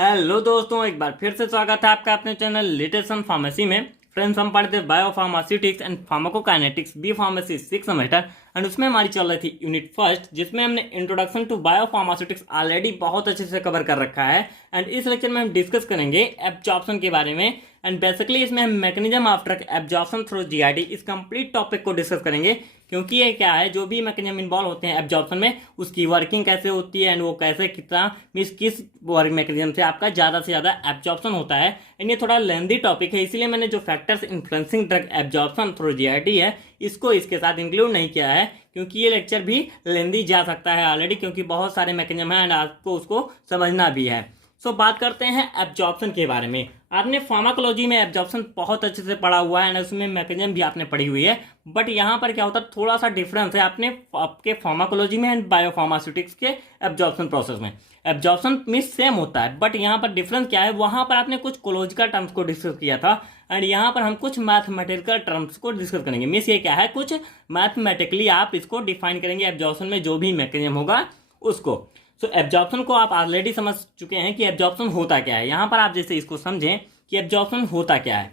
Hello दोस्तों, एक बार फिर से स्वागत है आपका अपने चैनल लिटरेशन फार्मेसी में। फ्रेंड्स, हम पढ़ते हैं biopharmaceutics and pharmacokinetics B pharmacy 6 semester and उसमें हमारी चल रही थी यूनिट फर्स्ट, जिसमें हमने इंट्रोडक्शन टू बायोफार्मास्यूटिक्स ऑलरेडी बहुत अच्छे से कवर कर रखा है। एंड इस लेक्चर में हम डिस्कस करेंगे एब्जॉर्प्शन के बारे में। एंड बेसिकली इसमें हम mechanism of drug absorption through GID इस कंप्लीट टॉपिक को डिस्कस करेंगे, क्योंकि ये क्या है, जो भी मैकेनिज्म इन्वॉल्व होते हैं एब्जॉर्प्शन में, उसकी वर्किंग कैसे होती है एंड वो कैसे कितना मीन्स किस वर्क मैकेनिज्म से आपका ज़्यादा से ज़्यादा एब्जॉर्प्शन होता है। एंड ये थोड़ा लेंदी टॉपिक है, इसीलिए मैंने जो factors influencing drug absorption through GID है इसको इसके साथ इंक्लूड नहीं किया है, क्योंकि ये लेक्चर भी लेंदी जा सकता है ऑलरेडी, क्योंकि बहुत सारे मैकेनिज्म हैं एंड आपको उसको समझना भी है। सो बात करते हैं एब्जॉर्प्शन के बारे में। आपने फार्माकोलॉजी में एब्जॉर्प्शन बहुत अच्छे से पढ़ा हुआ है एंड उसमें मैकेनिज्म भी आपने पढ़ी हुई है, बट यहाँ पर क्या होता है, थोड़ा सा डिफरेंस है आपके फार्माकोलॉजी में एंड बायोफार्मास्यूटिक्स के एब्जॉर्प्शन प्रोसेस में। एब्जॉर्प्शन मीन्स सेम होता है, बट यहाँ पर डिफरेंस क्या है, वहाँ पर आपने कुछ कोलॉजिकल टर्म्स को डिस्कस किया था एंड यहाँ पर हम कुछ मैथमेटिकल टर्म्स को डिस्कस करेंगे। मीन्स ये क्या है, कुछ मैथमेटिकली आप इसको डिफाइन करेंगे एब्जॉर्प्शन में जो भी मैकेनिज्म होगा उसको। सो एब्जॉर्प्शन को आप ऑलरेडी समझ चुके हैं कि एब्जॉर्प्शन होता क्या है। यहाँ पर आप जैसे इसको समझें कि एब्जॉर्प्शन होता क्या है।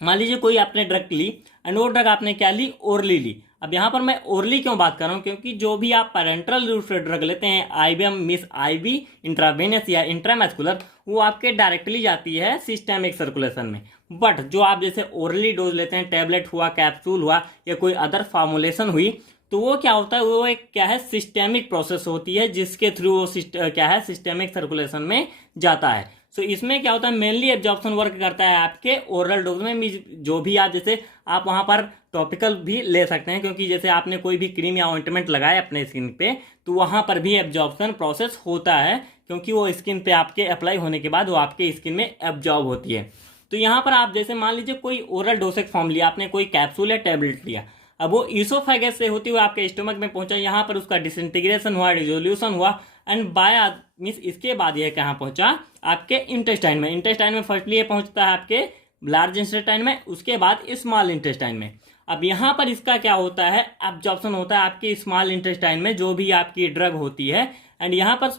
मान लीजिए कोई आपने ड्रग ली एंड वो ड्रग आपने क्या ली, ओरली ली। अब यहाँ पर मैं ओरली क्यों बात कर रहा हूँ, क्योंकि जो भी आप पैरेंटल रूट से ड्रग लेते हैं, आईवीएम मिस आईवी इंट्रावेनस या इंट्रामैस्कुलर, वो आपके डायरेक्टली जाती है सिस्टेमिक सर्कुलेशन में। बट जो आप जैसे ओरली डोज लेते हैं, टैबलेट हुआ, कैप्सूल हुआ या कोई अदर फॉर्मुलेशन हुई, तो वो क्या होता है, वो एक क्या है, सिस्टेमिक प्रोसेस होती है, जिसके थ्रू वो क्या है, सिस्टेमिक सर्कुलेशन में जाता है। सो इसमें क्या होता है, मेनली एब्जॉर्प्शन वर्क करता है आपके ओरल डोज में। जो भी आप जैसे आप वहाँ पर टॉपिकल भी ले सकते हैं, क्योंकि जैसे आपने कोई भी क्रीम या ऑइंटमेंट लगाया अपने स्किन पे, तो वहाँ पर भी एब्जॉर्प्शन प्रोसेस होता है, क्योंकि वो स्किन पे आपके अप्लाई होने के बाद वो आपके स्किन में एब्जॉर्ब होती है। तो यहाँ पर आप जैसे मान लीजिए कोई ओरल डोसेज फॉर्म लिया आपने, कोई कैप्सूल या टैबलेट लिया, अब वो ईसोफेगस से होती हुई आपके स्टोमक में पहुंचा, यहाँ पर उसका डिसइंटीग्रेशन हुआ, डिसोल्यूशन हुआ एंड बाय मीन्स इसके बाद ये कहाँ पहुंचा, आपके इंटेस्टाइन में। इंटेस्टाइन में फर्स्टली ये पहुंचता है आपके लार्ज इंटेस्टाइन में, उसके बाद स्मॉल इंटेस्टाइन में। अब यहाँ पर इसका क्या होता है, एब्जॉर्प्शन होता है आपके स्मॉल इंटेस्टाइन में जो भी आपकी ड्रग होती है। एंड यहाँ पर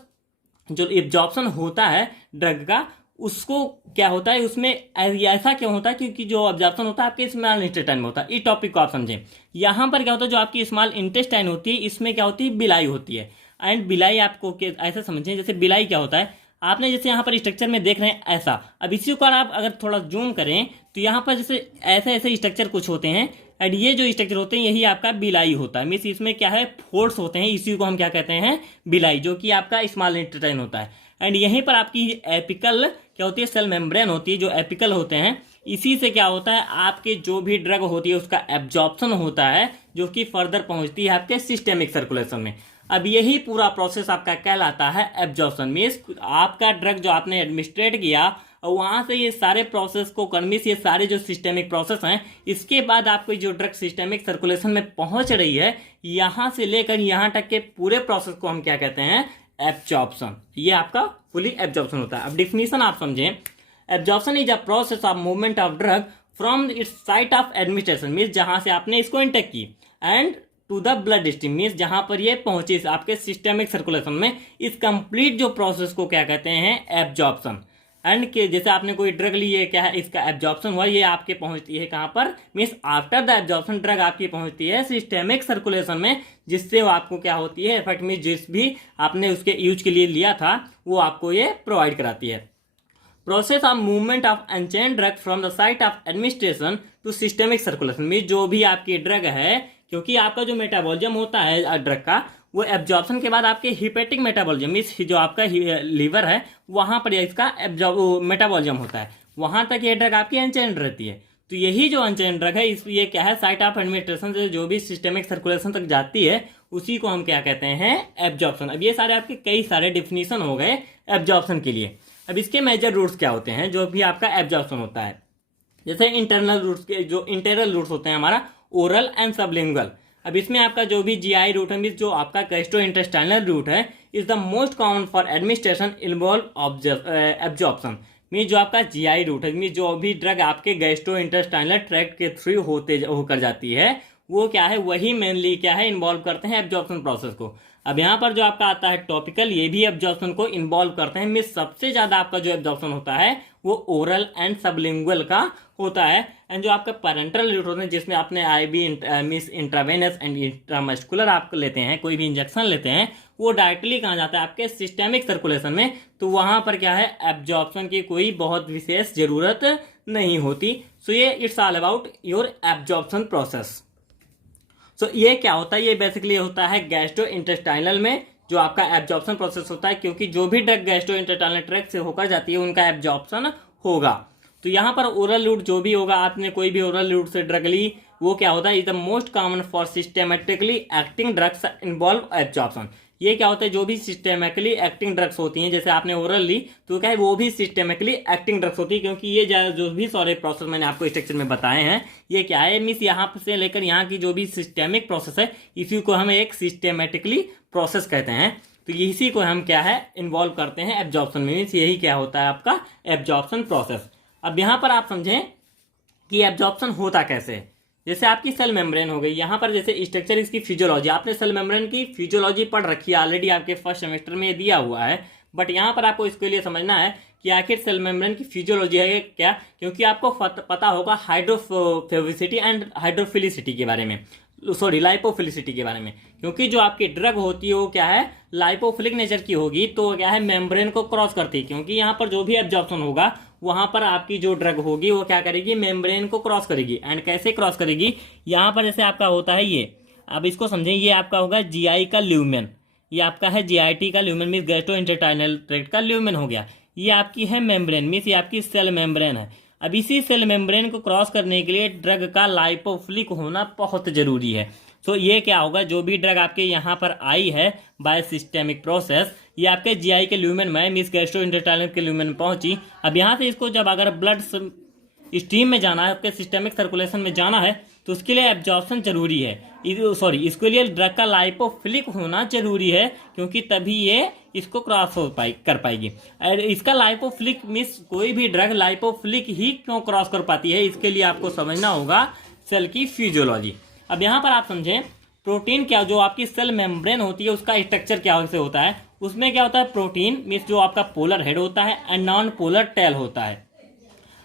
जो एब्जॉर्प्शन होता है ड्रग का, उसको क्या होता है, उसमें ऐसा क्यों होता है, क्योंकि जो एब्जॉर्प्शन होता है आपके स्मॉल इंटेस्टाइन में होता है। इस टॉपिक को आप समझें। यहाँ पर क्या होता है, जो आपकी स्मॉल इंटेस्टाइन होती है, इसमें क्या होती है, बिलाई होती है। एंड बिलाई आपको ऐसा समझें, जैसे बिलाई क्या होता है, आपने जैसे यहाँ पर स्ट्रक्चर में देख रहे हैं ऐसा। अब इसी को आप अगर थोड़ा जूम करें तो यहाँ पर जैसे ऐसे ऐसे स्ट्रक्चर कुछ होते हैं एंड ये जो स्ट्रक्चर होते हैं यही आपका बिलाई होता है। मीन्स इसमें क्या है, फोर्स होते हैं, इसी को हम क्या कहते हैं, बिलाई, जो कि आपका स्मॉल इंटेस्टाइन होता है। एंड यहीं पर आपकी एपिकल क्या होती है, सेल मेम्ब्रेन होती है, जो एपिकल होते हैं, इसी से क्या होता है, आपके जो भी ड्रग होती है उसका एब्जॉर्प्शन होता है, जो कि फर्दर पहुंचती है आपके सिस्टेमिक सर्कुलेशन में। अब यही पूरा प्रोसेस आपका कहलाता है एब्जॉर्प्शन। मीन्स आपका ड्रग जो आपने एडमिनिस्ट्रेट किया और वहां से ये सारे प्रोसेस को मीन्स ये सारे जो सिस्टेमिक प्रोसेस हैं, इसके बाद आपको जो ड्रग सिस्टेमिक सर्कुलेशन में पहुंच रही है, यहां से लेकर यहां तक के पूरे प्रोसेस को हम क्या कहते हैं, एब्जॉर्प्शन। ये आपका फुली एब्जॉर्प्शन होता है। अब डिफिनीशन आप समझें, absorption is a process of movement of drug from its site of administration, means जहां से आपने इसको इंटेक की, and to the blood stream, means जहां पर ये पहुंचे आपके सिस्टेमिक सर्कुलेशन में। इस कंप्लीट जो प्रोसेस को क्या कहते हैं, एब्जॉर्प्शन। एंड के जैसे आपने कोई ड्रग ली है, क्या है, इसका एब्जॉर्प्शन हुआ, ये आपके पहुंचती है कहां पर, means after the absorption drug आपकी पहुंचती है सिस्टेमिक सर्कुलेशन में, जिससे वो आपको क्या होती है, इफेक्ट मीन्स जिस भी आपने उसके यूज के लिए लिया था वो आपको ये प्रोवाइड कराती है। Process of movement of unchanged drug from the site of administration to systemic circulation, means जो भी आपकी ड्रग है, क्योंकि आपका जो मेटाबॉलिज्म होता है ड्रग का, वो एब्जॉर्प्शन के बाद आपके हिपेटिक मेटाबॉलिज्म, मीन्स जो आपका लीवर है वहां पर इसका मेटाबॉलिज्म होता है, वहां तक ये ड्रग आपकी अनचेन रहती है। तो यही जो अनचेन ड्रग है, इस ये क्या है, साइट ऑफ एडमिनिस्ट्रेशन से जो भी सिस्टेमिक सर्कुलेशन तक जाती है, उसी को हम क्या कहते हैं, एब्जॉर्प्शन। अब ये सारे आपके कई सारे डिफिनीशन हो गए एब्जॉर्प्शन के लिए। अब इसके मेजर रूट्स क्या होते हैं, जो भी आपका एब्जॉर्प्शन होता है, जैसे इंटरनल रूट्स के, जो इंटेरियल रूट्स होते हैं हमारा, ओरल एंड सबलिंगुअल। अब इसमें आपका जो भी जीआई रूट है, मीन्स जो आपका गैस्ट्रोइंटेस्टाइनल रूट है, is the most common for administration involve absorption. Means जो आपका जीआई रूट है, मीन्स जो भी ड्रग आपके गैस्ट्रोइंटेस्टाइनल ट्रैक्ट के थ्रू होकर जाती है, वो क्या है, वही मेनली क्या है, इन्वॉल्व करते हैं एब्जॉर्प्शन प्रोसेस को। अब यहाँ पर जो आपका आता है टॉपिकल, ये भी एब्जॉर्प्शन को इन्वॉल्व करते हैं। मिस सबसे ज्यादा आपका जो एब्जॉर्प्शन होता है वो ओरल एंड सबलिंगुअल का होता है। एंड जो आपका पैरेंटल रूट होते हैं जिसमें आपने IB miss intravenous and intramuscular आप लेते हैं, कोई भी इंजेक्शन लेते हैं, वो डायरेक्टली कहाँ जाता है आपके सिस्टेमिक सर्कुलेशन में। तो वहां पर क्या है एब्जॉर्प्शन की कोई बहुत विशेष जरूरत नहीं होती। सो ये it's all about your absorption process. So ये क्या होता है, ये बेसिकली होता है गैस्ट्रो इंटेस्टाइनल में जो आपका एब्जॉर्प्शन प्रोसेस होता है, क्योंकि जो भी ड्रग गैस्ट्रो इंटेस्टाइनल ट्रैक्ट से होकर जाती है उनका एब्जॉर्प्शन होगा। तो यहाँ पर ओरल रूट जो भी होगा, आपने कोई भी ओरल रूट से ड्रग ली, वो क्या होता है is the most common for systematically acting drugs involve absorption. ये क्या होता है जो भी सिस्टेमेटिकली एक्टिंग ड्रग्स होती हैं, जैसे आपने ओरल ली तो क्या है वो भी सिस्टेमेटिकली एक्टिंग ड्रग्स होती है, क्योंकि ये जो भी सारे प्रोसेस मैंने आपको स्ट्रक्चर में बताए हैं ये क्या है मिस यहाँ से लेकर यहाँ की जो भी सिस्टेमिक प्रोसेस है इसी को हम एक सिस्टेमेटिकली प्रोसेस कहते हैं। तो इसी को हम क्या है इन्वॉल्व करते हैं एब्जॉर्प्शन में। मीन्स यही क्या होता है आपका एब्जॉर्प्शन प्रोसेस। अब यहाँ पर आप समझें कि एब्जॉर्प्शन होता कैसे है। जैसे आपकी सेल मेम्ब्रेन हो गई, यहाँ पर जैसे स्ट्रक्चर इसकी फिजियोलॉजी, आपने सेल मेम्ब्रेन की फिजियोलॉजी पढ़ रखी है ऑलरेडी, आपके फर्स्ट सेमेस्टर में दिया हुआ है। बट यहाँ पर आपको इसके लिए समझना है कि आखिर सेल मेम्ब्रेन की फिजियोलॉजी है क्या, क्योंकि आपको पता होगा हाइड्रोफोबिसिटी एंड हाइड्रोफिलिसिटी के बारे में, सॉरी लाइपोफिलिसिटी के बारे में। क्योंकि जो आपकी ड्रग होती है वो क्या है लाइपोफिलिक नेचर की होगी, तो क्या है मेम्ब्रेन को क्रॉस करती है, क्योंकि यहाँ पर जो भी एब्जॉर्प्शन होगा वहां पर आपकी जो ड्रग होगी वो क्या करेगी मेम्ब्रेन को क्रॉस करेगी। एंड कैसे क्रॉस करेगी, यहाँ पर जैसे आपका होता है ये, अब इसको समझें, ये आपका होगा जीआई का ल्यूमेन, ये आपका है जीआईटी का lumen means gastro intestinal tract का ल्यूमेन हो गया। ये आपकी है मेम्ब्रेन मीन्स ये आपकी सेल मेम्ब्रेन है। अब इसी सेल मेम्ब्रेन को क्रॉस करने के लिए ड्रग का लाइपोफिलिक होना बहुत जरूरी है। सो ये क्या होगा जो भी ड्रग आपके यहाँ पर आई है बाय सिस्टेमिक प्रोसेस, ये आपके जीआई के ल्यूमेन में मीन्स गैस्ट्रो इंटेस्टाइनल के ल्यूमेन में पहुंची। अब यहाँ से इसको जब अगर ब्लड स्ट्रीम में जाना है, आपके सिस्टेमिक सर्कुलेशन में जाना है, तो उसके लिए एब्जॉर्प्शन जरूरी है, सॉरी इसके लिए ड्रग का लाइपोफिलिक होना जरूरी है, क्योंकि तभी ये इसको क्रॉस कर पाएगी। और इसका लाइपोफिलिक मीन्स कोई भी ड्रग लाइपोफिलिक ही क्यों क्रॉस कर पाती है, इसके लिए आपको समझना होगा सेल की फिजियोलॉजी। अब यहाँ पर आप समझें प्रोटीन क्या, जो आपकी सेल मेम्ब्रेन होती है उसका स्ट्रक्चर क्या से होता है, उसमें क्या होता है प्रोटीन मीन्स जो आपका पोलर हेड होता है एंड नॉन पोलर टेल होता है।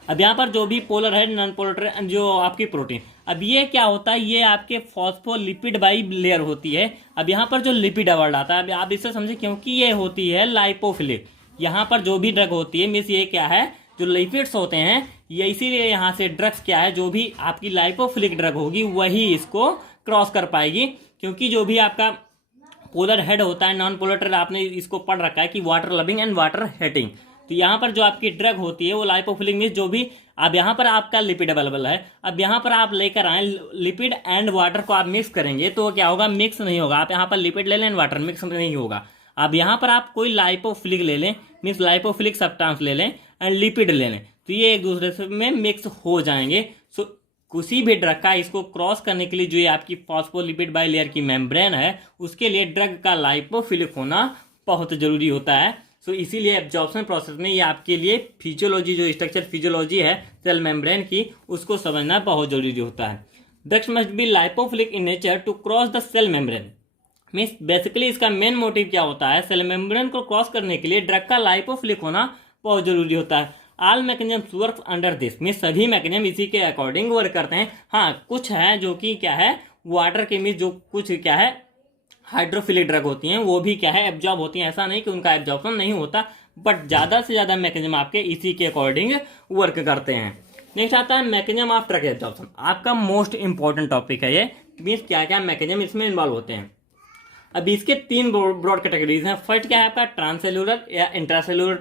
अब यहाँ पर जो भी पोलर हेड नॉन पोलर जो आपकी प्रोटीन, अब ये क्या होता है ये आपके फॉस्फोलिपिड बाई लेयर होती है। अब यहाँ पर जो लिपिड वर्ड आता है, अब आप इससे समझे क्योंकि ये होती है लाइपोफिलिक, यहाँ पर जो भी ड्रग होती है मीन्स ये क्या है जो लिपिड्स होते हैं, ये इसीलिए यहाँ से ड्रग्स क्या है जो भी आपकी लाइपोफिलिक ड्रग होगी वही इसको क्रॉस कर पाएगी, क्योंकि जो भी आपका पोलर हेड होता है नॉन पोलर टेल, आपने इसको पढ़ रखा है कि water loving and water hating. तो यहाँ पर जो आपकी ड्रग होती है वो लाइपोफिलिक मीन्स जो भी, अब यहाँ पर आपका लिपिड अवेलेबल है, अब यहाँ पर आप लेकर आए लिपिड एंड वाटर को आप मिक्स करेंगे तो क्या होगा मिक्स नहीं होगा। आप यहाँ पर लिपिड ले लें वाटर मिक्स नहीं होगा। अब यहाँ पर आप कोई लाइपोफिलिक ले लें मीन्स लाइपोफिलिक सब्सटेंस ले लें एंड लिपिड ले लें, तो ये एक दूसरे से में मिक्स हो जाएंगे। सो किसी भी ड्रग का इसको क्रॉस करने के लिए जो ये आपकी फॉस्फोलिपिड बाई लेयर की मेम्ब्रेन है उसके लिए ड्रग का लाइपोफिलिक होना बहुत जरूरी होता है। सो इसीलिए एब्जॉर्प्शन प्रोसेस में ये आपके लिए फिजियोलॉजी जो स्ट्रक्चर फिजियोलॉजी है सेल मेम्ब्रेन की उसको समझना बहुत जरूरी होता है। Drugs must be lipophilic in nature to cross the cell membrane means basically इसका मेन मोटिव क्या होता है, सेल मेम्ब्रेन को क्रॉस करने के लिए ड्रग का लाइपोफिलिक होना बहुत जरूरी होता है। All mechanism work under this means सभी मैकेनिज्म इसी के अकॉर्डिंग वर्क करते हैं। हाँ कुछ है जो कि क्या है वाटर के मीन्स जो कुछ क्या है हाइड्रोफिलिक ड्रग होती हैं वो भी क्या है एब्जॉर्ब होती हैं, ऐसा नहीं कि उनका एब्जॉर्प्शन नहीं होता, बट ज़्यादा से ज़्यादा मैकेनिज्म आपके इसी के अकॉर्डिंग वर्क करते हैं। नेक्स्ट आता है मैकेनिज्म ऑफ ड्रग एब्जॉर्प्शन, आपका मोस्ट इंपॉर्टेंट टॉपिक है ये, मीन्स क्या क्या मैकेनिज्म इसमें इन्वॉल्व होते हैं। अब इसके तीन ब्रॉड कैटेगरीज हैं। फर्स्ट क्या है आपका ट्रांससेलुलर या इंट्रासेलुलर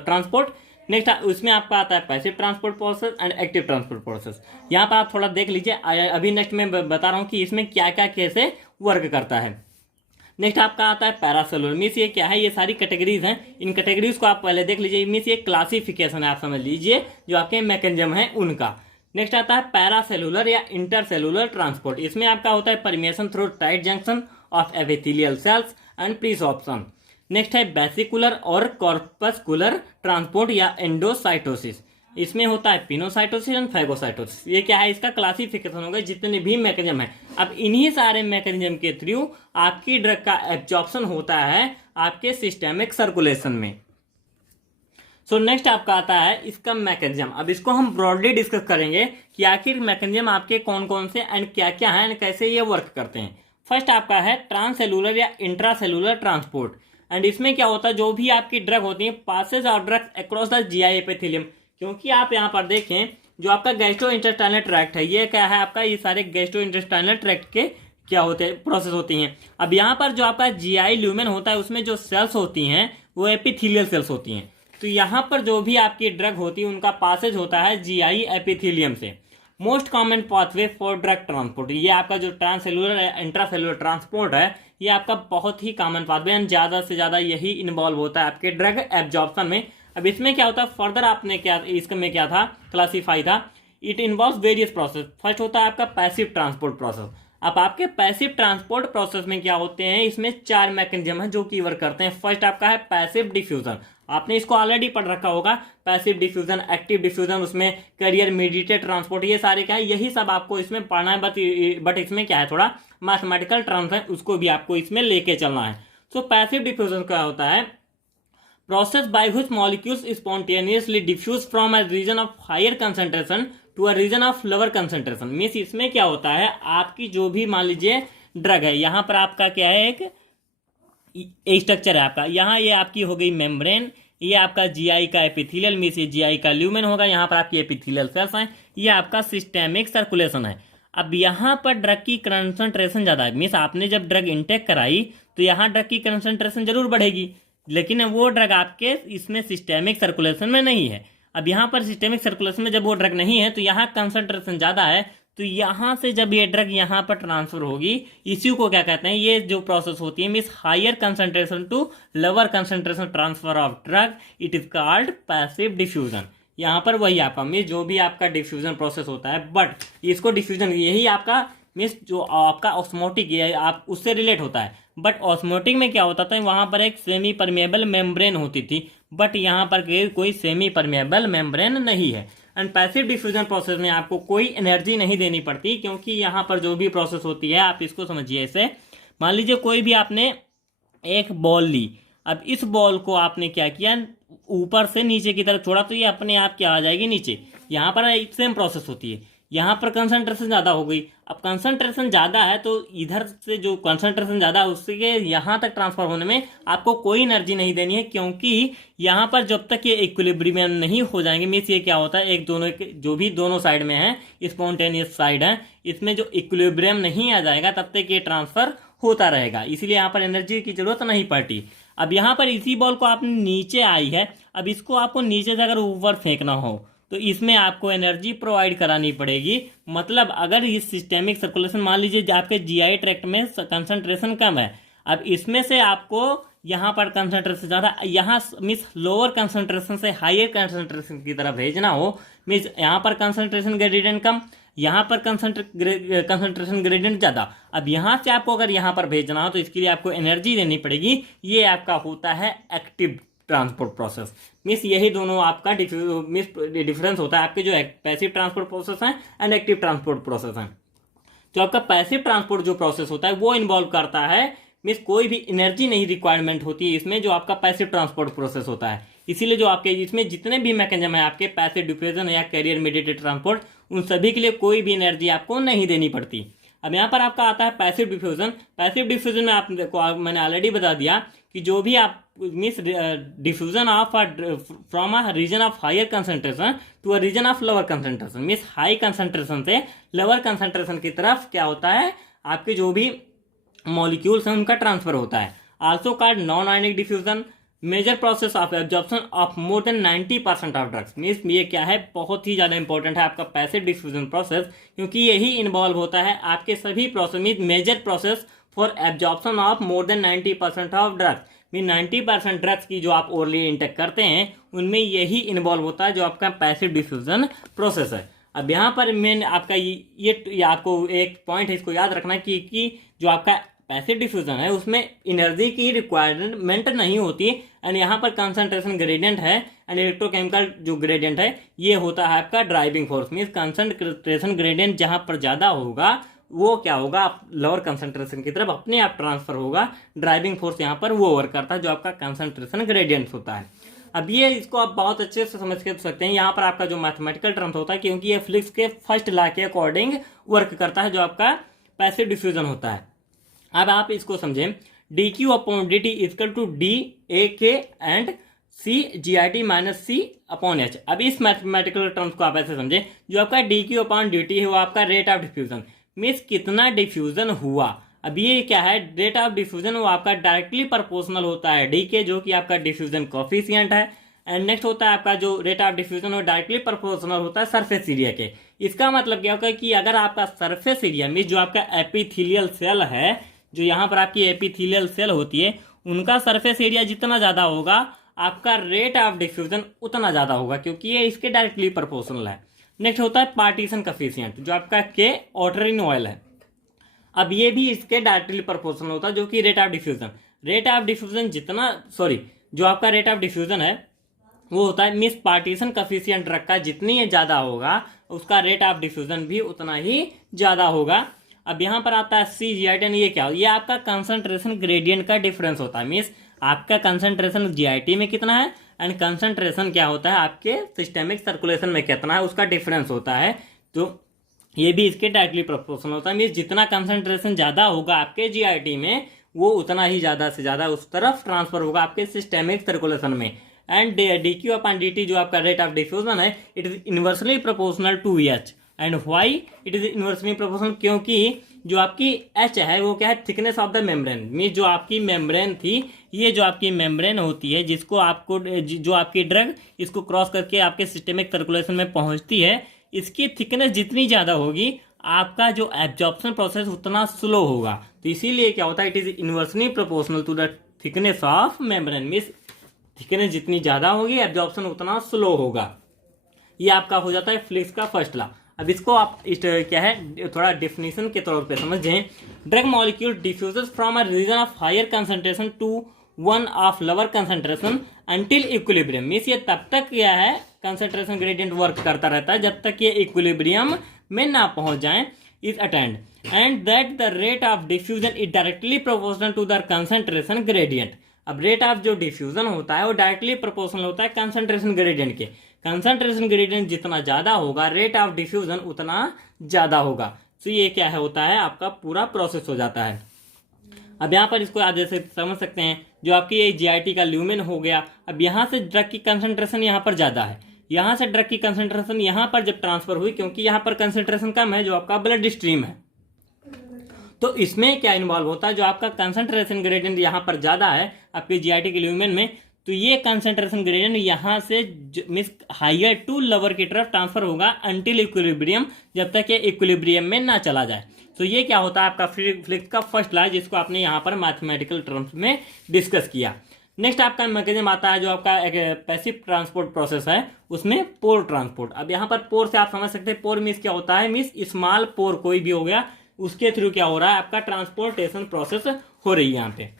ट्रांसपोर्ट। नेक्स्ट उसमें आपका आता है passive transport process and active transport process. यहाँ पर आप थोड़ा देख लीजिए, अभी नेक्स्ट मैं बता रहा हूँ कि इसमें क्या क्या कैसे वर्क करता है। नेक्स्ट आपका आता है पैरासेलुलर मीन्स ये क्या है, ये सारी कैटेगरीज हैं, इन कैटेगरीज को आप पहले देख लीजिए, मीन्स ये क्लासिफिकेशन है, आप समझ लीजिए जो आपके मैकेनिज्म है उनका। नेक्स्ट आता है पैरासेलुलर या इंटरसेलुलर ट्रांसपोर्ट, इसमें आपका होता है permeation through tight junction of epithelial cells and presorption. Next है वेसिकुलर और कॉर्पस्कुलर ट्रांसपोर्ट या एंडोसाइटोसिस, इसमें होता है पिनोसाइटोसिस एंड फैगोसाइटोसिस। ये क्या है, इसका क्लासिफिकेशन होगा जितने भी मैकेनिज्म है। अब इन्हीं सारे मैकेनिज्म के थ्रू आपकी ड्रग का एब्जॉर्प्शन होता है आपके सिस्टेमिक सर्कुलेशन में। सो नेक्स्ट आपका आता है इसका मैकेनिज्म। अब इसको हम ब्रॉडली डिस्कस करेंगे कि आखिर मैकेनिज्म आपके कौन कौन से एंड क्या क्या है एंड कैसे ये वर्क करते हैं। फर्स्ट आपका है ट्रांससेलुलर या इंट्रासेलुलर ट्रांसपोर्ट। एंड इसमें क्या होता है, जो भी आपकी ड्रग होती है passage of drug across the GI epithelium. क्योंकि आप यहाँ पर देखें जो आपका गैस्ट्रो इंटेस्टाइनल ट्रैक्ट है, ये क्या है आपका, ये सारे गैस्ट्रो इंटेस्टाइनल ट्रैक्ट के क्या होते हैं, प्रोसेस होती हैं। अब यहाँ पर जो आपका जीआई ल्यूमेन होता है उसमें जो सेल्स होती हैं वो एपिथेलियल सेल्स होती हैं। तो यहाँ पर जो भी आपकी ड्रग होती है उनका पासेज होता है जीआई एपिथेलियम से। Most common pathway for drug transport, ये आपका जो ट्रांससेलुलर इंट्रासेलुलर ट्रांसपोर्ट है ये आपका बहुत ही कॉमन पाथवे है, ज़्यादा से ज़्यादा यही इन्वॉल्व होता है आपके ड्रग एब्जॉर्प्शन में। अब इसमें क्या होता है, फर्दर आपने क्या इसमें क्या था क्लासीफाई था, it involve various process. First होता है आपका पैसिव ट्रांसपोर्ट प्रोसेस। अब आपके पैसिव ट्रांसपोर्ट प्रोसेस में क्या होते हैं, इसमें 4 मैकेनिज्म है जो की वर्क करते हैं। फर्स्ट आपका है पैसिव डिफ्यूजन, आपने इसको ऑलरेडी पढ़ रखा होगा। पैसिव डिफ्यूजन, एक्टिव डिफ्यूजन, उसमें कैरियर मीडिएटेड ट्रांसपोर्ट, ये सारे क्या है, यही सब आपको इसमें पढ़ना है। बट इसमें क्या है, थोड़ा मैथमेटिकल टर्म्स है, उसको भी आपको इसमें लेके चलना है। सो पैसिव डिफ्यूजन क्या होता है, process by which molecules spontaneously diffuse from a region of higher concentration to a region of lower concentration. Means इसमें क्या होता है, आपकी जो भी मान लीजिए ड्रग है, यहाँ पर आपका क्या है, एक स्ट्रक्चर है आपका, यहाँ ये आपकी हो गई मेम्ब्रेन, ये आपका जीआई का एपिथेलियल, मीन्स ये जीआई का ल्यूमेन होगा, यहाँ पर आपकी एपिथेलियल सेल्स हैं, ये आपका सिस्टेमिक सर्कुलेशन है। अब यहाँ पर ड्रग की कंसंट्रेशन ज़्यादा है, मीन्स आपने जब ड्रग इंटेक कराई तो यहाँ ड्रग की कंसंट्रेशन जरूर बढ़ेगी, लेकिन वो ड्रग आपके इसमें सिस्टेमिक सर्कुलेशन में नहीं है। अब यहाँ पर सिस्टेमिक सर्कुलेशन में जब वो ड्रग नहीं है तो यहाँ कंसंट्रेशन ज़्यादा है, तो यहाँ से जब ये ड्रग यहाँ पर ट्रांसफर होगी, इसी को क्या कहते हैं, ये जो प्रोसेस होती है means higher concentration to lower concentration transfer of drug, it is called passive diffusion. यहाँ पर वही आपका मीन्स जो भी आपका डिफ्यूजन प्रोसेस होता है, बट इसको डिफ्यूजन यही आपका मीन्स जो आपका ऑस्मोटिक है आप उससे रिलेट होता है। बट ऑस्मोटिक में क्या होता था, वहाँ पर एक सेमी परमेबल मेम्ब्रेन होती थी, बट यहाँ पर कोई सेमी परमेबल मेम्ब्रेन नहीं है। एंड पैसिव डिफ्यूजन प्रोसेस में आपको कोई एनर्जी नहीं देनी पड़ती, क्योंकि यहाँ पर जो भी प्रोसेस होती है आप इसको समझिए ऐसे, मान लीजिए कोई भी आपने एक बॉल ली, अब इस बॉल को आपने क्या किया, ऊपर से नीचे की तरफ छोड़ा तो ये अपने आप क्या आ जाएगी नीचे। यहाँ पर सेम प्रोसेस होती है, यहाँ पर कंसंट्रेशन ज़्यादा हो गई। अब कंसंट्रेशन ज़्यादा है तो इधर से जो कंसंट्रेशन ज़्यादा है उसके यहाँ तक ट्रांसफर होने में आपको कोई एनर्जी नहीं देनी है, क्योंकि यहाँ पर जब तक ये इक्विलिब्रियम नहीं हो जाएंगे, मीन्स ये क्या होता है, एक दोनों जो भी दोनों साइड में है स्पॉन्टेनियस साइड है, इसमें जो इक्विलिब्रियम नहीं आ जाएगा तब तक ये ट्रांसफर होता रहेगा, इसलिए यहाँ पर एनर्जी की जरूरत नहीं पड़ती। अब यहाँ पर इसी बॉल को आपने नीचे आई है, अब इसको आपको नीचे से अगर ऊपर फेंकना हो तो इसमें आपको एनर्जी प्रोवाइड करानी पड़ेगी। मतलब अगर इस सिस्टेमिक सर्कुलेशन मान लीजिए आपके जीआई ट्रैक्ट में कंसंट्रेशन कम है, अब इसमें से आपको यहाँ पर कंसंट्रेशन ज़्यादा, यहाँ मीन्स लोअर कंसंट्रेशन से हायर कंसंट्रेशन की तरफ भेजना हो, मीन्स यहाँ पर कंसंट्रेशन ग्रेडियंट कम, यहाँ पर कंसंट्रेशन ग्रेडियंट ज़्यादा। अब यहाँ से आपको अगर यहाँ पर भेजना हो तो इसके लिए आपको एनर्जी देनी पड़ेगी, ये आपका होता है एक्टिव ट्रांसपोर्ट प्रोसेस। मीन्स यही दोनों आपका डिफरेंस होता है आपके जो पैसिव ट्रांसपोर्ट प्रोसेस है एंड एक्टिव ट्रांसपोर्ट प्रोसेस है। तो आपका पैसिव ट्रांसपोर्ट जो प्रोसेस होता है वो इन्वॉल्व करता है, मीन्स कोई भी एनर्जी नहीं रिक्वायरमेंट होती है इसमें, जो आपका पैसिव ट्रांसपोर्ट प्रोसेस होता है। इसीलिए जो आपके इसमें जितने भी मैकेनिज्म है आपके पैसिव डिफ्यूजन या कैरियर मीडिएटेड ट्रांसपोर्ट, उन सभी के लिए कोई भी एनर्जी आपको नहीं देनी पड़ती। अब यहाँ पर आपका आता है पैसिव डिफ्यूजन। पैसिव डिफ्यूजन में आपको मैंने ऑलरेडी बता दिया कि जो भी आप means diffusion of from a region of higher concentration to a region of lower concentration, means high concentration से लोअर कंसंट्रेशन की तरफ क्या होता है, आपके जो भी मॉलिक्यूल्स हैं उनका ट्रांसफर होता है। Also called non ionic diffusion, major process of absorption of more than 90% of drugs. Means ये क्या है, बहुत ही ज़्यादा इंपॉर्टेंट है आपका पैसिव डिफ्यूजन प्रोसेस, क्योंकि यही इन्वॉल्व होता है आपके सभी process mean major process for absorption of more than 90% of drugs. Mean 90% drugs की जो आप ओरली इंटेक करते हैं उनमें यही इन्वॉल्व होता है जो आपका पैसिव डिफ्यूजन प्रोसेस है। अब यहाँ पर मेन आपका ये आपको एक पॉइंट है, इसको याद रखना कि जो आपका पैसिव डिफ्यूजन है उसमें एनर्जी की रिक्वायरमेंट नहीं होती, एंड यहाँ पर कंसंट्रेशन ग्रेडियंट है एंड इलेक्ट्रोकेमिकल जो ग्रेडियंट है ये होता है आपका driving force. Means concentration gradient जहाँ पर ज़्यादा होगा वो क्या होगा, आप लोअर कंसंट्रेशन की तरफ अपने आप ट्रांसफर होगा। ड्राइविंग फोर्स यहाँ पर वो वर्क करता है जो आपका कंसंट्रेशन ग्रेडियंट होता है। अब ये इसको आप बहुत अच्छे से समझ के सकते हैं, यहाँ पर आपका जो मैथमेटिकल टर्म्स होता है क्योंकि ये फिजिक्स के फर्स्ट लॉ के अकॉर्डिंग वर्क करता है जो आपका पैसिव डिफ्यूजन होता है। अब आप इसको समझें, D Q upon D T equal to D A K and C G I T minus C upon H. अब इस मैथमेटिकल टर्म्स को आप ऐसे समझें, जो आपका D Q upon D T है वो आपका रेट ऑफ डिफ्यूजन, मीन्स कितना डिफ्यूजन हुआ। अब ये क्या है, रेट ऑफ डिफ्यूजन वो आपका डायरेक्टली प्रोपोर्शनल होता है डी के, जो कि आपका डिफ्यूजन कोफिशिएंट है। एंड नेक्स्ट होता है आपका जो रेट ऑफ डिफ्यूजन वो डायरेक्टली प्रोपोर्शनल होता है सरफेस एरिया के। इसका मतलब क्या होगा कि अगर आपका सरफेस एरिया मीन्स जो आपका एपिथेलियल सेल है, जो यहाँ पर आपकी एपिथेलियल सेल होती है, उनका सरफेस एरिया जितना ज़्यादा होगा आपका रेट ऑफ डिफ्यूजन उतना ज़्यादा होगा, क्योंकि ये इसके डायरेक्टली प्रोपोर्शनल है। नेक्स्ट होता है पार्टीशन कोफिशिएंट, जो आपका के ऑटरिन ऑयल है। अब ये भी इसके डायरेक्टली प्रोपोर्शनल होता है, जो कि rate of diffusion. Rate of diffusion जितना जो आपका रेट ऑफ डिफ्यूजन है वो होता है मिस पार्टीशन कोफिशिएंट ड्रग का जितनी ज़्यादा होगा उसका रेट ऑफ डिफ्यूजन भी उतना ही ज़्यादा होगा। अब यहाँ पर आता है सी जी आई टी, ये क्या हो, ये आपका कंसंट्रेशन ग्रेडियंट का डिफरेंस होता है। मीन्स आपका कंसंट्रेशन जी आई टी में कितना है एंड कंसंट्रेशन क्या होता है आपके सिस्टेमिक सर्कुलेशन में कितना है, उसका डिफरेंस होता है। तो ये भी इसके डायरेक्टली प्रोपोर्शनल होता है। मीन्स जितना कंसंट्रेशन ज़्यादा होगा आपके जी आई टी में वो उतना ही ज़्यादा से ज़्यादा उस तरफ ट्रांसफर होगा आपके सिस्टेमिक सर्कुलेशन में। And D Q upon D T जो आपका रेट ऑफ डिफ्यूजन है it is inversely proportional to H. And why it is inversely proportional, क्योंकि जो आपकी एच है वो क्या है, thickness of the membrane. Means जो आपकी मेम्ब्रेन थी, ये जो आपकी मेम्ब्रेन होती है जिसको आपको जो आपकी ड्रग इसको क्रॉस करके आपके सिस्टेमिक सर्कुलेशन में पहुंचती है, इसकी थिकनेस जितनी ज़्यादा होगी आपका जो एब्जॉर्प्शन प्रोसेस उतना स्लो होगा। तो इसीलिए क्या होता है, it is inversely proportional to the thickness of membrane. Means thickness जितनी ज़्यादा होगी एब्जॉर्प्शन उतना स्लो होगा। ये आपका हो जाता है फिजिक्स का फर्स्ट लॉ। अब इसको आप क्या है थोड़ा डेफिनेशन के तौर पे समझें। Drug molecule diffuses from a region of higher concentration to one of lower concentration until equilibrium. Means ये तब तक क्या है कंसंट्रेशन ग्रेडियंट वर्क करता रहता है जब तक ये इक्विलिब्रियम में ना पहुंच जाए is attained, and that the rate of diffusion is directly proportional to the concentration gradient. अब रेट ऑफ जो डिफ्यूजन होता है वो डायरेक्टली प्रोपोर्शनल होता है कंसंट्रेशन ग्रेडियंट के। कंसंट्रेशन ग्रेडियंट जितना ज़्यादा होगा रेट ऑफ डिफ्यूजन उतना ज़्यादा होगा। तो ये क्या है होता है आपका पूरा प्रोसेस हो जाता है। अब यहाँ पर इसको आप जैसे समझ सकते हैं, जो आपकी ये जीआईटी का ल्यूमेन हो गया, अब यहाँ से ड्रग की कंसंट्रेशन यहाँ पर ज़्यादा है, यहाँ से ड्रग की कंसंट्रेशन यहाँ पर जब ट्रांसफर हुई, क्योंकि यहाँ पर कंसंट्रेशन कम है जो आपका ब्लड स्ट्रीम है, तो इसमें क्या इन्वॉल्व होता है, जो आपका कंसंट्रेशन ग्रेडियंट यहाँ पर ज़्यादा है आपके जीआईटी के ल्यूमेन में, तो ये कंसंट्रेशन ग्रेडियंट यहाँ से मीन्स हायर टू लोअर की तरफ ट्रांसफर होगा अंटिल इक्विलिब्रियम, जब तक ये इक्विलिब्रियम में ना चला जाए। तो ये क्या होता है आपका फिजिक्स का फर्स्ट लॉ, जिसको आपने यहाँ पर मैथमेटिकल टर्म्स में डिस्कस किया। नेक्स्ट आपका मैकेनिज्म आता है जो आपका एक पैसिव ट्रांसपोर्ट प्रोसेस है, उसमें पोर ट्रांसपोर्ट। अब यहाँ पर पोर से आप समझ सकते हैं पोर मीन्स क्या होता है, मीन्स स्मॉल पोर कोई भी हो गया उसके थ्रू क्या हो रहा है आपका ट्रांसपोर्टेशन प्रोसेस हो रही है यहाँ पे।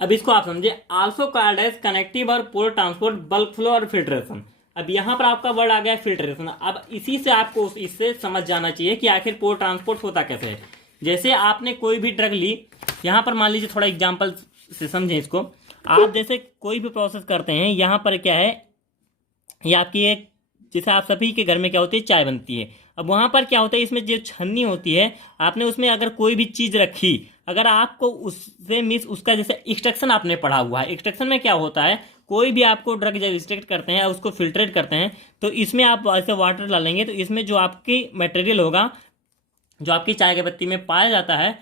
अब इसको आप समझे आल्सो कॉल्ड एज कनेक्टिव और पोर ट्रांसपोर्ट, बल्क फ्लो और फिल्ट्रेशन। अब यहाँ पर आपका वर्ड आ गया फिल्ट्रेशन। अब इसी से आपको इससे समझ जाना चाहिए कि आखिर पोर ट्रांसपोर्ट होता कैसे है। जैसे आपने कोई भी ड्रग ली, यहाँ पर मान लीजिए थोड़ा एग्जाम्पल से समझें इसको। आप जैसे कोई भी प्रोसेस करते हैं, यहाँ पर क्या है, ये आपकी एक जैसे आप सभी के घर में क्या होती है चाय बनती है। अब वहाँ पर क्या होता है, इसमें जो छन्नी होती है, आपने उसमें अगर कोई भी चीज़ रखी, अगर आपको उससे मिस उसका जैसे इंस्ट्रक्शन आपने पढ़ा हुआ है, इंस्ट्रक्शन में क्या होता है, कोई भी आपको ड्रग जब इंस्ट्रक्ट करते हैं उसको फिल्ट्रेट करते हैं, तो इसमें आप ऐसे वाटर डालेंगे तो इसमें जो आपकी मटेरियल होगा जो आपकी चाय की पत्ती में पाया जाता है,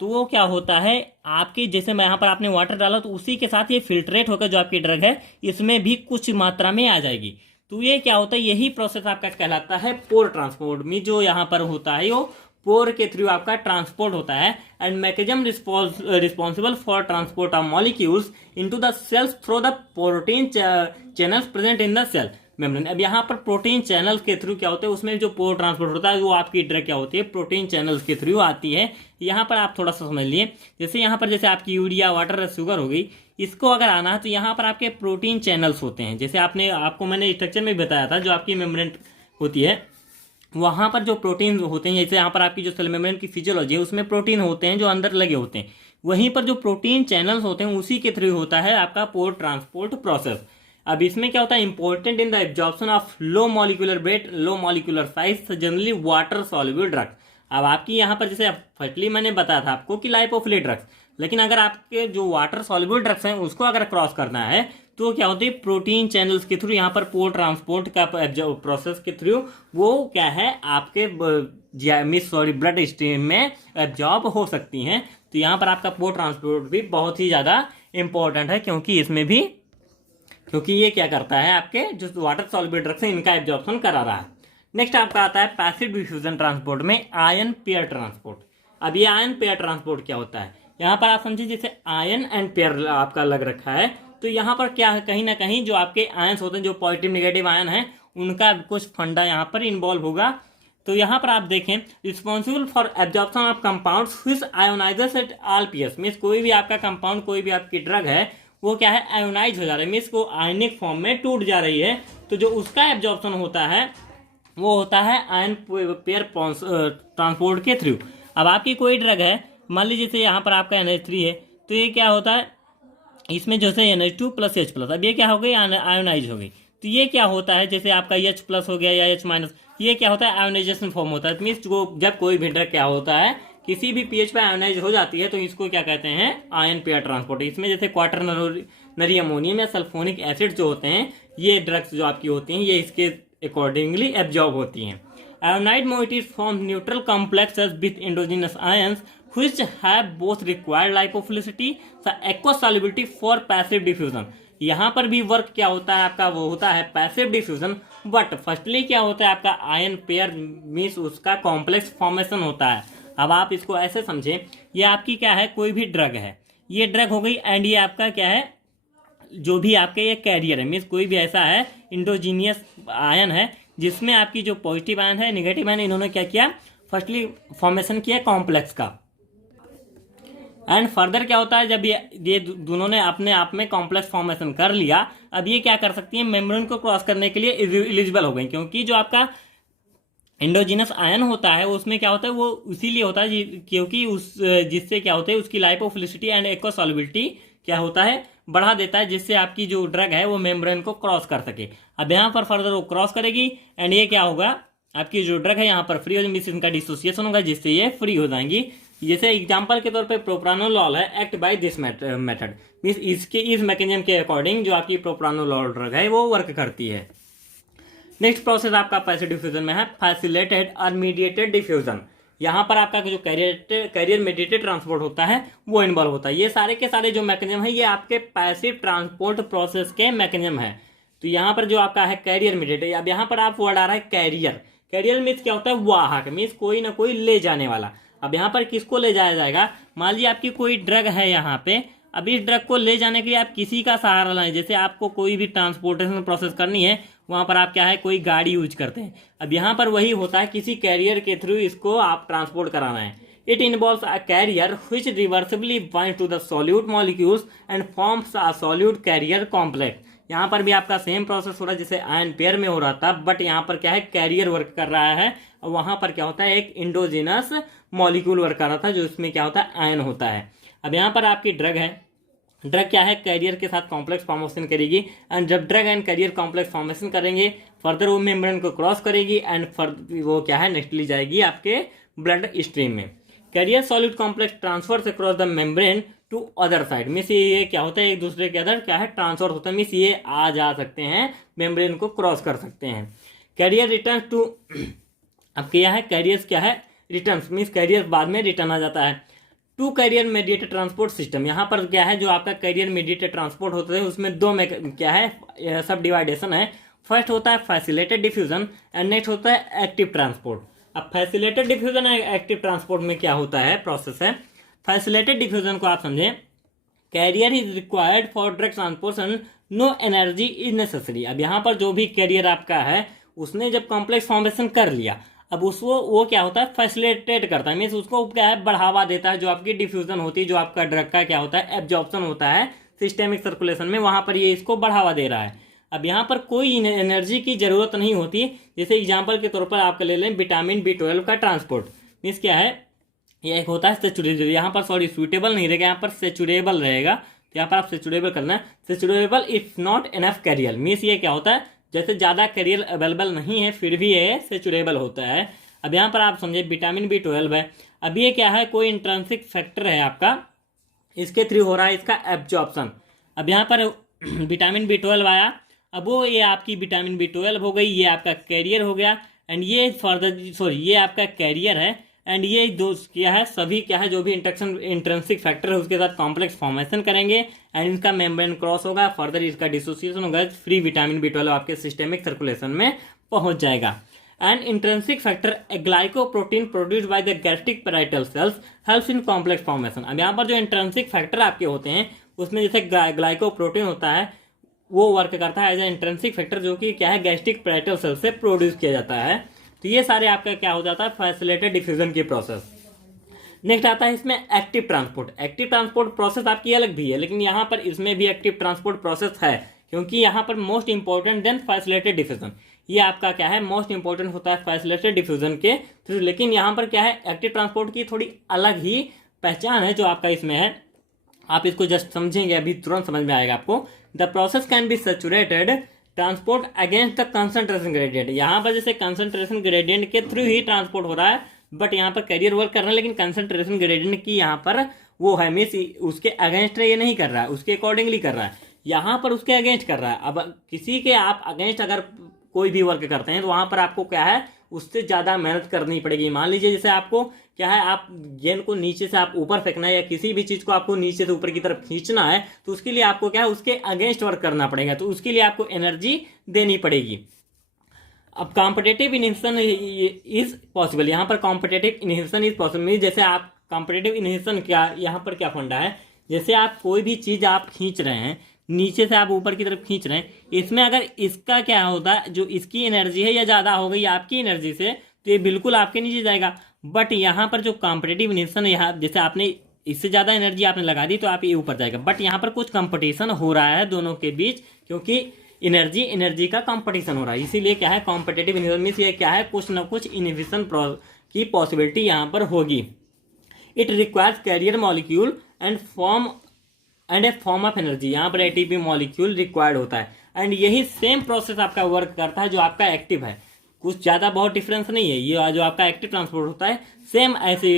तो वो क्या होता है आपकी जैसे मैं यहाँ पर आपने वाटर डाला तो उसी के साथ ये फिल्ट्रेट होकर जो आपकी ड्रग है इसमें भी कुछ मात्रा में आ जाएगी। तो ये क्या होता है, यही प्रोसेस आपका कहलाता है पोर ट्रांसपोर्ट में। जो यहाँ पर होता है वो पोर के थ्रू आपका ट्रांसपोर्ट होता है। And mechanism responsible for transport of molecules into the cells through the protein channels present in the cell. Membrane. अब यहाँ पर प्रोटीन चैनल्स के थ्रू क्या होता है, उसमें जो पोर ट्रांसपोर्ट होता है वो आपकी ड्रग क्या होती है, प्रोटीन चैनल्स के थ्रू आती है। यहाँ पर आप थोड़ा सा समझ लिए, जैसे यहाँ पर जैसे आपकी यूरिया, वाटर, शुगर हो गई, इसको अगर आना है तो यहाँ पर आपके प्रोटीन चैनल्स होते हैं। जैसे आपको मैंने स्ट्रक्चर में बताया था, जो आपकी मेम्ब्रेन होती है वहाँ पर जो प्रोटीन होते हैं, जैसे यहाँ पर आपकी जो सेल मेम्ब्रेन की फिजियोलॉजी है उसमें प्रोटीन होते हैं जो अंदर लगे होते हैं, वहीं पर जो प्रोटीन चैनल्स होते हैं उसी के थ्रू होता है आपका पोर ट्रांसपोर्ट प्रोसेस। अब इसमें क्या होता है, important in the absorption of low molecular weight, low molecular size, generally water soluble drugs. अब आपकी यहाँ पर जैसे फर्स्टली मैंने बताया था आपको कि लाइपोफिलिक ड्रग्स, लेकिन अगर आपके जो वाटर सॉल्युबल ड्रग्स हैं उसको अगर क्रॉस करना है तो क्या होती है, प्रोटीन चैनल्स के थ्रू यहाँ पर पोर ट्रांसपोर्ट का प्रोसेस के थ्रू वो क्या है आपके ब्लड स्ट्रीम में एब्जॉर्ब हो सकती हैं। तो यहाँ पर आपका पोर ट्रांसपोर्ट भी बहुत ही ज़्यादा इंपॉर्टेंट है, क्योंकि ये क्या करता है, आपके जो वाटर सॉल्युबल ड्रग्स हैं इनका एब्जॉर्प्शन करा रहा है। नेक्स्ट आपका आता है पैसिव डिफ्यूजन ट्रांसपोर्ट में आयन पेयर ट्रांसपोर्ट। अब ये आयन पेयर ट्रांसपोर्ट क्या होता है, यहाँ पर आप समझिए जैसे आयन एंड पेयर आपका लग रखा है, तो यहाँ पर क्या है, कहीं ना कहीं जो आपके आयन्स होते हैं, जो पॉजिटिव नेगेटिव आयन है, उनका कुछ फंडा यहाँ पर इन्वॉल्व होगा। तो यहाँ पर आप देखें, responsible for absorption of compounds which ionises at all pH, means कोई भी आपका कंपाउंड, कोई भी आपकी ड्रग है वो क्या है, आयोनाइज हो जा रहा है, मींस को आयनिक फॉर्म में टूट जा रही है। तो जो उसका एब्जॉर्प्शन होता है वो होता है आयन पेयर ट्रांसपोर्ट के थ्रू। अब आपकी कोई ड्रग है, मान लीजिए जैसे यहाँ पर आपका NH3 है, तो ये क्या होता है, इसमें जैसे NH2 प्लस H प्लस, अब ये क्या हो गई, आयोनाइज हो गई। तो ये क्या होता है, जैसे आपका H प्लस हो गया या H माइनस, ये क्या होता है, आयोनाइजेशन फॉर्म होता है। मीन्स जब कोई भी ड्रग क्या होता है, किसी भी pH पर आयोनाइज हो जाती है तो इसको क्या कहते हैं, आयन पेयर ट्रांसपोर्ट। इसमें जैसे क्वाटरनरी अमोनियम या सल्फोनिक एसिड जो होते हैं, ये ड्रग्स जो आपकी होती हैं ये इसके अकॉर्डिंगली एब्जॉर्ब होती हैं। Ionised moieties form neutral complexes with endogenous ions which have both required lipophilicity the aqueous solubility for passive diffusion। यहाँ पर भी वर्क क्या होता है आपका, वो होता है पैसिव डिफ्यूजन, बट फर्स्टली क्या होता है आपका आयन पेयर मीन्स उसका कॉम्प्लेक्स फॉर्मेशन होता है। अब आप इसको ऐसे समझें, ये आपकी क्या है, कोई भी ड्रग है, ये ड्रग हो गई, एंड ये आपका क्या है, जो भी आपके ये कैरियर है, मीन्स कोई भी ऐसा है इंडोजीनियस आयन है जिसमें आपकी जो पॉजिटिव आयन है, नेगेटिव आयन, इन्होंने क्या किया, फर्स्टली फॉर्मेशन किया कॉम्प्लेक्स का, एंड फर्दर क्या होता है, जब ये दोनों ने अपने आप में कॉम्प्लेक्स फॉर्मेशन कर लिया, अब ये क्या कर सकती है, मेम्ब्रेन को क्रॉस करने के लिए एलिजिबल हो गई। क्योंकि जो आपका एंडोजिनस आयन होता है उसमें क्या होता है, वो इसीलिए होता है क्योंकि जिससे क्या होता है, उसकी लाइपोफिलिसिटी एंड एक्वा सॉल्युबिलिटी क्या होता है, बढ़ा देता है, जिससे आपकी जो ड्रग है वो मेम्ब्रेन को क्रॉस कर सके। अब यहाँ पर फर्दर वो क्रॉस करेगी एंड ये क्या होगा, आपकी जो ड्रग है यहाँ पर फ्री हो जाएगी, इनका डिसोसिएशन होगा जिससे ये फ्री हो जाएंगी। जैसे एग्जांपल के तौर पे प्रोप्रानोलॉल है, act by this method, means इस मैकेनिज्म के अकॉर्डिंग जो आपकी प्रोप्रानोलॉल ड्रग है वो वर्क करती है। नेक्स्ट प्रोसेस आपका पैसिव डिफ्यूजन में है फैसिलिटेटेड और मीडिएटेड डिफ्यूजन। यहाँ पर आपका जो कैरियर मीडिएटेड ट्रांसपोर्ट होता है वो इन्वॉल्व होता है। ये सारे के सारे जो मैकेनिज्म है ये आपके पैसिव ट्रांसपोर्ट प्रोसेस के मैकेनिज्म है। तो यहाँ पर जो आपका है कैरियर मीडिएटेड, अब यहाँ पर आप वर्ड आ रहा है कैरियर मीन्स क्या होता है, वाहक, मीन्स कोई ना कोई ले जाने वाला। अब यहाँ पर किसको ले जाया जाएगा, मान लीजिए आपकी कोई ड्रग है यहाँ पे, अब इस ड्रग को ले जाने के लिए आप किसी का सहारा लें। जैसे आपको कोई भी ट्रांसपोर्टेशन प्रोसेस करनी है, वहाँ पर आप क्या है, कोई गाड़ी यूज करते हैं। अब यहाँ पर वही होता है, किसी कैरियर के थ्रू इसको आप ट्रांसपोर्ट कराना है। It involves a carrier which reversibly binds to the solute molecules and forms a solute carrier complex. यहाँ पर भी आपका सेम प्रोसेस हो रहा है जैसे आयन पेयर में हो रहा था, बट यहाँ पर क्या है, कैरियर वर्क कर रहा है, और वहाँ पर क्या होता है, एक इंडोजिनस मॉलिक्यूल वर्क कर रहा था जो इसमें क्या होता है, आयन होता है। अब यहाँ पर आपकी ड्रग है, ड्रग क्या है, कैरियर के साथ कॉम्प्लेक्स फॉर्मेशन करेगी, एंड जब drug and carrier complex formation करेंगे, फर्दर वो मेम्ब्रेन को क्रॉस करेगी एंड वो क्या है, नेक्स्टली जाएगी आपके ब्लड स्ट्रीम में। Carrier solid complex transfers across the membrane to other side, means ये क्या होता है, एक दूसरे के अदर क्या है, ट्रांसफर होता है, मीन्स ये आ जा सकते हैं, मेम्ब्रेन को क्रॉस कर सकते हैं। कैरियर रिटर्न टू, अब क्या है, कैरियर्स क्या है, रिटर्न, मीन्स कैरियर बाद में रिटर्न आ जाता है to carrier mediated transport system. यहाँ पर क्या है, जो आपका कैरियर मीडिएटेड ट्रांसपोर्ट होता है उसमें दो में क्या है, सब डिवाइडेशन है। फर्स्ट होता है फैसिलिटेटेड डिफ्यूजन एंड नेक्स्ट होता है एक्टिव ट्रांसपोर्ट। अब facilitated diffusion and active transport में क्या होता है, प्रोसेस है। फैसिलिटेटेड डिफ्यूजन को आप समझें, carrier is required for drug transportation no energy is necessary. अब यहाँ पर जो भी कैरियर आपका है उसने जब कॉम्प्लेक्स फॉर्मेशन कर लिया, अब उसको वो क्या होता है, फैसिलिटेट करता है, मीन्स उसको क्या है, बढ़ावा देता है। जो आपकी डिफ्यूजन होती है, जो आपका ड्रग का क्या होता है, एब्जॉर्प्शन होता है सिस्टेमिक सर्कुलेशन में, वहां पर ये इसको बढ़ावा दे रहा है। अब यहाँ पर कोई एनर्जी की जरूरत नहीं होती। जैसे एग्जाम्पल के तौर पर आपका ले लें विटामिन B12 का ट्रांसपोर्ट, मीन्स क्या है, ये एक होता है सेचुरेबल, यहाँ पर सॉरी सुइटेबल नहीं रहेगा, यहाँ पर सेचुरेबल रहेगा, तो यहाँ पर आप सेचुरेबल करना है। Saturable if not enough carrier, means ये क्या होता है, जैसे ज़्यादा कैरियर अवेलेबल नहीं है फिर भी ये सेचुरेबल होता है। अब यहाँ पर आप समझे विटामिन B12 है, अब ये क्या है, कोई इंट्रिंसिक फैक्टर है आपका, इसके थ्रू हो रहा है इसका एब्जॉर्प्शन। अब यहाँ पर विटामिन B12 आया, अब वो ये आपकी विटामिन B12 हो गई, ये आपका कैरियर हो गया, एंड ये फर्दर सॉरी ये आपका कैरियर है, एंड ये दो क्या है, सभी क्या है, जो भी इंट्रिंसिक फैक्टर है उसके साथ कॉम्प्लेक्स फॉर्मेशन करेंगे, एंड इनका मेम्ब्रेन क्रॉस होगा, फर्दर इसका डिसोसिएशन होगा, फ्री विटामिन B12 आपके सिस्टेमिक सर्कुलेशन में पहुंच जाएगा। And intrinsic factor glycoprotein produced by the gastric parietal cells helps in complex formation. अब यहाँ पर जो इंट्रिंसिक फैक्टर आपके होते हैं उसमें जैसे ग्लाइकोप्रोटीन होता है, वो वर्क करता है एज ए इंट्रिंसिक फैक्टर, जो कि क्या है, गैस्ट्रिक पैराइटल सेल से प्रोड्यूस किया जाता है। तो ये सारे आपका क्या हो जाता है, फैसिलिटेटेड डिफ्यूजन की प्रोसेस। नेक्स्ट आता है इसमें active transport. Active transport process आपकी अलग भी है, लेकिन यहाँ पर इसमें भी एक्टिव ट्रांसपोर्ट प्रोसेस है, क्योंकि यहाँ पर most important then facilitated diffusion, ये आपका क्या है, मोस्ट इंपॉर्टेंट होता है फैसिलिटेटेड डिफ्यूजन के थ्रू। लेकिन यहाँ पर क्या है, एक्टिव ट्रांसपोर्ट की थोड़ी अलग ही पहचान है जो आपका इसमें है, आप इसको जस्ट समझेंगे अभी तुरंत समझ में आएगा आपको। The process can be saturated transport against the concentration gradient. यहाँ पर जैसे कंसंट्रेशन ग्रेडियंट के थ्रू ही ट्रांसपोर्ट हो रहा है, बट यहाँ पर कैरियर वर्क कर रहा है, लेकिन कंसंट्रेशन ग्रेडियंट की यहाँ पर वो है, मीन्स उसके अगेंस्ट ये नहीं कर रहा है, उसके अकॉर्डिंगली कर रहा है, यहाँ पर उसके अगेंस्ट कर रहा है। अब किसी के आप अगेंस्ट अगर कोई भी वर्क करते हैं तो वहां पर आपको क्या है, उससे ज़्यादा मेहनत करनी पड़ेगी। मान लीजिए जैसे आपको क्या है, आप गेंद को नीचे से आप ऊपर फेंकना है, या किसी भी चीज़ को आपको नीचे से ऊपर की तरफ खींचना है, तो उसके लिए आपको क्या है, उसके अगेंस्ट वर्क करना पड़ेगा, तो उसके लिए आपको एनर्जी देनी पड़ेगी। अब कॉम्पिटेटिव इनहिबिशन इज पॉसिबल, यहाँ पर कॉम्पिटेटिव इनहिबिशन इज पॉसिबल, जैसे आप कॉम्पिटेटिव इनहिबिशन क्या, यहाँ पर क्या फंडा है, जैसे आप कोई भी चीज़ आप खींच रहे हैं, नीचे से आप ऊपर की तरफ खींच रहे हैं, इसमें अगर इसका क्या होता है, जो इसकी एनर्जी है या ज़्यादा हो गई आपकी एनर्जी से, तो ये बिल्कुल आपके नीचे जाएगा। बट यहाँ पर जो कॉम्पिटेटिव इनहिबिशन है, यहाँ जैसे आपने इससे ज़्यादा एनर्जी आपने लगा दी तो आप ये ऊपर जाएगा, बट यहाँ पर कुछ कंपटीशन हो रहा है दोनों के बीच, क्योंकि एनर्जी का कंपटीशन हो रहा है, इसीलिए क्या है, कॉम्पिटेटिव इनहिबिशन मींस ये क्या है, कुछ ना कुछ इनहिबिशन की पॉसिबिलिटी यहाँ पर होगी। It requires carrier molecule and A form of energy, यहाँ पर एटीपी मॉलिक्यूल रिक्वायर्ड होता है, एंड यही सेम प्रोसेस आपका वर्क करता है जो आपका एक्टिव है, कुछ ज़्यादा बहुत डिफरेंस नहीं है। ये जो आपका एक्टिव ट्रांसपोर्ट होता है सेम ऐसे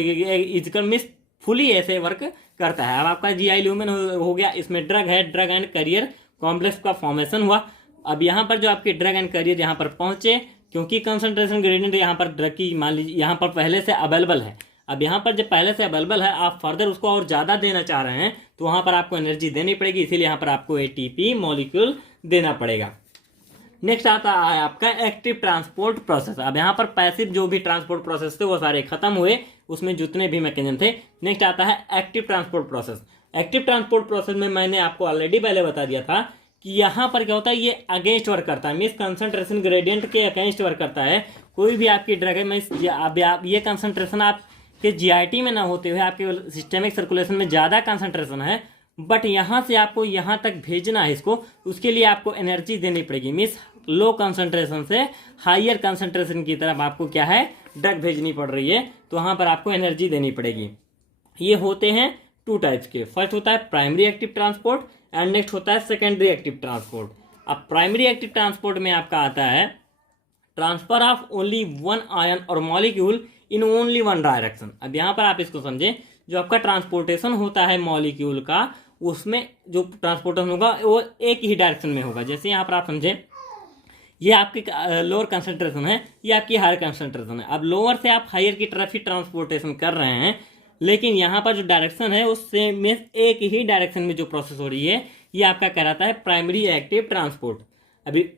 इजिकल मिस फुली ऐसे वर्क करता है। अब आपका GI ल्यूमेन हो गया, इसमें ड्रग है, ड्रग एंड करियर कॉम्प्लेक्स का फॉर्मेशन हुआ। अब यहाँ पर जो आपके ड्रग एंड करियर यहाँ पर पहुंचे, क्योंकि कंसंट्रेशन ग्रेडियंट यहाँ पर ड्रग की मान लीजिए यहाँ पर पहले से अवेलेबल है, अब यहाँ पर जब पहले से अवेलेबल है, आप फर्दर उसको और ज़्यादा देना चाह रहे हैं, तो वहाँ पर आपको एनर्जी देनी पड़ेगी, इसीलिए यहाँ पर आपको ATP मॉलिक्यूल देना पड़ेगा। नेक्स्ट आता है आपका एक्टिव ट्रांसपोर्ट प्रोसेस। अब यहाँ पर पैसिव जो भी ट्रांसपोर्ट प्रोसेस थे वो सारे खत्म हुए, उसमें जितने भी मैकेनिज्म थे। नेक्स्ट आता है active transport process. Active transport process में मैंने आपको ऑलरेडी पहले बता दिया था कि यहाँ पर क्या होता है, ये अगेंस्ट वर्क करता है, मीन्स कंसंट्रेशन ग्रेडियंट के अगेंस्ट वर्क करता है। कोई भी आपकी ड्रग है, मीन्स ये कंसंट्रेशन आपके GIT में ना होते हुए आपके सिस्टेमिक सर्कुलेशन में ज़्यादा कंसंट्रेशन है, बट यहाँ से आपको यहाँ तक भेजना है इसको, उसके लिए आपको एनर्जी देनी पड़ेगी, मीन्स लो कंसंट्रेशन से हायर कंसंट्रेशन की तरफ आपको क्या है, ड्रग भेजनी पड़ रही है, तो वहाँ पर आपको एनर्जी देनी पड़ेगी। ये होते हैं 2 टाइप्स के, फर्स्ट होता है primary active transport and next होता है सेकेंडरी एक्टिव ट्रांसपोर्ट। अब प्राइमरी एक्टिव ट्रांसपोर्ट में आपका आता है transfer of only 1 ion or molecule in only 1 direction. अब यहाँ पर आप इसको समझें, जो आपका ट्रांसपोर्टेशन होता है मॉलिक्यूल का, उसमें जो ट्रांसपोर्टेशन होगा वो एक ही डायरेक्शन में होगा। जैसे यहाँ पर आप समझें, ये आपकी लोअर कंसंट्रेशन है, ये आपकी हायर कंसंट्रेशन है। अब लोअर से आप हायर की तरफ ही ट्रांसपोर्टेशन कर रहे हैं, लेकिन यहाँ पर जो डायरेक्शन है उससे में एक ही डायरेक्शन में जो प्रोसेस हो रही है, ये आपका कहलाता है प्राइमरी एक्टिव ट्रांसपोर्ट। अभी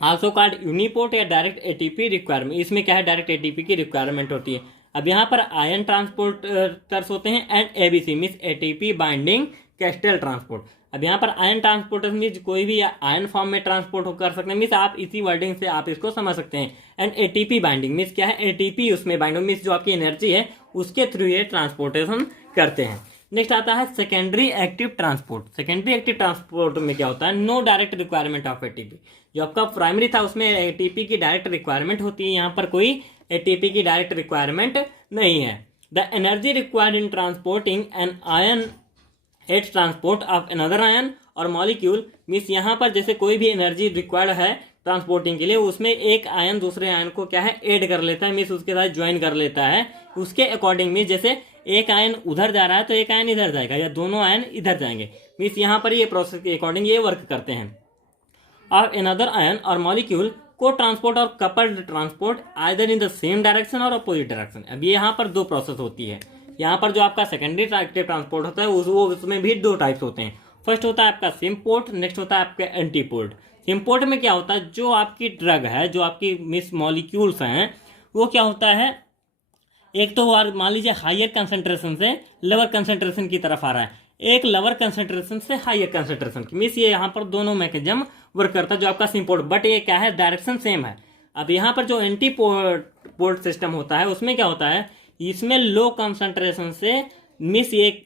आल्सो कॉल्ड यूनिपोर्ट या डायरेक्ट ATP रिक्वायरमेंट, इसमें क्या है, डायरेक्ट ATP की रिक्वायरमेंट होती है। अब यहाँ पर आयन ट्रांसपोर्टर्स होते हैं and ABC means ATP binding castle transport. अब यहाँ पर आयन ट्रांसपोर्टर मीन्स कोई भी आयन फॉर्म में ट्रांसपोर्ट कर सकते हैं, मीन्स आप इसी वर्डिंग से आप इसको समझ सकते हैं। एंड एटीपी बाइंडिंग मीन्स क्या है, एटीपी उसमें बाइंडिंग मीन्स जो आपकी एनर्जी है उसके थ्रू ये ट्रांसपोर्टेशन करते हैं। नेक्स्ट आता है secondary active transport. Secondary active transport में क्या होता है, no direct requirement of ATP. जो आपका प्राइमरी था उसमें एटीपी की डायरेक्ट रिक्वायरमेंट होती है, यहाँ पर कोई एटीपी की डायरेक्ट रिक्वायरमेंट नहीं है। The energy required in transporting an ion at transport of another ion or molecule means यहाँ पर जैसे कोई भी एनर्जी रिक्वायर्ड है ट्रांसपोर्टिंग के लिए, उसमें एक आयन दूसरे आयन को क्या है ऐड कर लेता है, मीन्स उसके साथ ज्वाइन कर लेता है। उसके अकॉर्डिंग मीन्स जैसे एक आयन उधर जा रहा है तो एक आयन इधर जाएगा या दोनों आयन इधर जाएंगे, मीन्स यहाँ पर ये प्रोसेस के अकॉर्डिंग ये वर्क करते हैं। और अनदर आयन और मॉलिक्यूल को ट्रांसपोर्ट और coupled transport either in the same direction और अपोजिट डायरेक्शन। अब ये यहाँ पर दो प्रोसेस होती है। यहाँ पर जो आपका सेकेंडरी एक्टिव ट्रांसपोर्ट होता है उसमें भी दो टाइप्स होते हैं। फर्स्ट होता है आपका सिम्पोर्ट, नेक्स्ट होता है आपका एंटीपोर्ट। सिम्पोर्ट में क्या होता है, जो आपकी ड्रग है, जो आपकी मिस मॉलिक्यूल्स हैं, वो क्या होता है, एक तो मान लीजिए हायर कंसंट्रेशन से लोअर कंसंट्रेशन की तरफ आ रहा है, एक लोअर कंसंट्रेशन से हायर कंसंट्रेशन की, मीन्स ये यहाँ पर दोनों मैकेनिज्म वर्क करता है जो आपका सिम्पोर्ट, बट ये क्या है, डायरेक्शन सेम है। अब यहाँ पर जो एंटीपोर्ट सिस्टम होता है उसमें क्या होता है, इसमें लो कंसंट्रेशन से मिस एक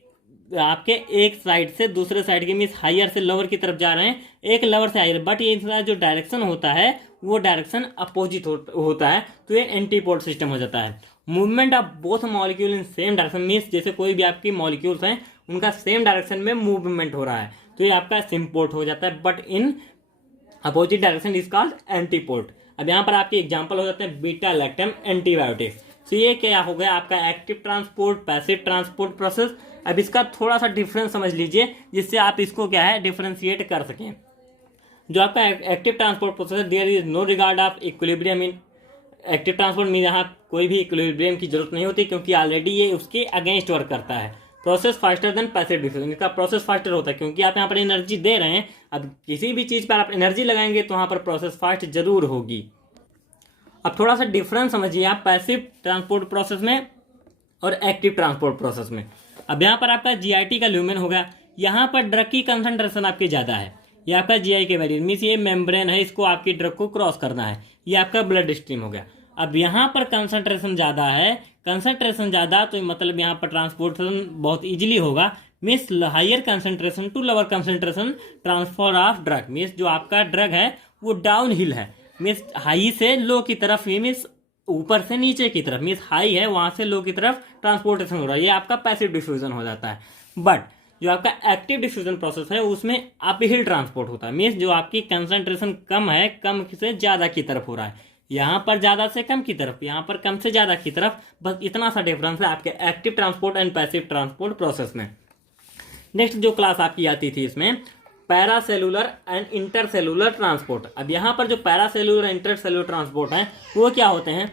आपके एक साइड से दूसरे साइड की मीन्स हायर से लोअर की तरफ जा रहे हैं, एक लोअर से हायर, बट ये इसका जो डायरेक्शन होता है वो डायरेक्शन अपोजिट होता है, तो ये एंटीपोर्ट सिस्टम हो जाता है। Movement of both molecule in same direction means जैसे कोई भी आपकी मॉलिक्यूल्स हैं उनका सेम डायरेक्शन में मूवमेंट हो रहा है तो ये आपका सिम्पोर्ट हो जाता है, but in opposite direction is called antiport. अब यहाँ पर आपके एग्जाम्पल हो जाते हैं बीटा लैक्टम एंटीबायोटिक्स। तो ये क्या हो गया आपका active transport passive transport process. अब इसका थोड़ा सा डिफरेंस समझ लीजिए जिससे आप इसको क्या है डिफरेंशिएट कर सकें। जो आपका active transport process there is no regard of equilibrium in active transport में यहाँ कोई भी इक्विलिब्रियम की जरूरत नहीं होती क्योंकि ऑलरेडी ये उसके अगेंस्ट वर्क करता है। Process faster than passive diffusion, इसका प्रोसेस फास्टर होता है क्योंकि आप यहाँ पर एनर्जी दे रहे हैं। अब किसी भी चीज़ पर आप एनर्जी लगाएंगे तो वहाँ पर प्रोसेस फास्ट जरूर होगी। अब थोड़ा सा डिफरेंस समझिए आप पैसिव ट्रांसपोर्ट प्रोसेस में और एक्टिव ट्रांसपोर्ट प्रोसेस में। अब यहाँ पर आपका जीआईटी का ल्यूमेन होगा, यहाँ पर ड्रग की कंसंट्रेशन आपकी ज़्यादा है, ये आपका जीआई के वैरिएंट मीन्स ये मेम्ब्रेन है, इसको आपकी ड्रग को क्रॉस करना है, ये आपका ब्लड स्ट्रीम हो गया। अब यहाँ पर कंसंट्रेशन ज़्यादा है, कंसंट्रेशन ज़्यादा तो मतलब यहाँ पर ट्रांसपोर्टेशन बहुत इजीली होगा, means higher concentration to lower concentration transfer of drug, means जो आपका ड्रग है वो डाउन हिल है, मीन्स हाई से लो की तरफ, मीन्स ऊपर से नीचे की तरफ, मीन्स हाई है वहाँ से लो की तरफ ट्रांसपोर्टेशन हो रहा है, ये आपका पैसिव डिफ्यूजन हो जाता है। बट जो आपका एक्टिव डिफ्यूजन प्रोसेस है उसमें अपहिल ट्रांसपोर्ट होता है, मीन्स जो आपकी कंसंट्रेशन कम है, कम से ज़्यादा की तरफ हो रहा है, यहाँ पर ज़्यादा से कम की तरफ, यहाँ पर कम से ज़्यादा की तरफ, बस इतना सा डिफरेंस है आपके active transport and passive transport process में। नेक्स्ट जो क्लास आपकी आती थी इसमें पैरासेलुलर एंड इंटरसेलुलर ट्रांसपोर्ट। अब यहाँ पर जो पैरासेलुलर इंटरसेलुलर ट्रांसपोर्ट है वो क्या होते हैं,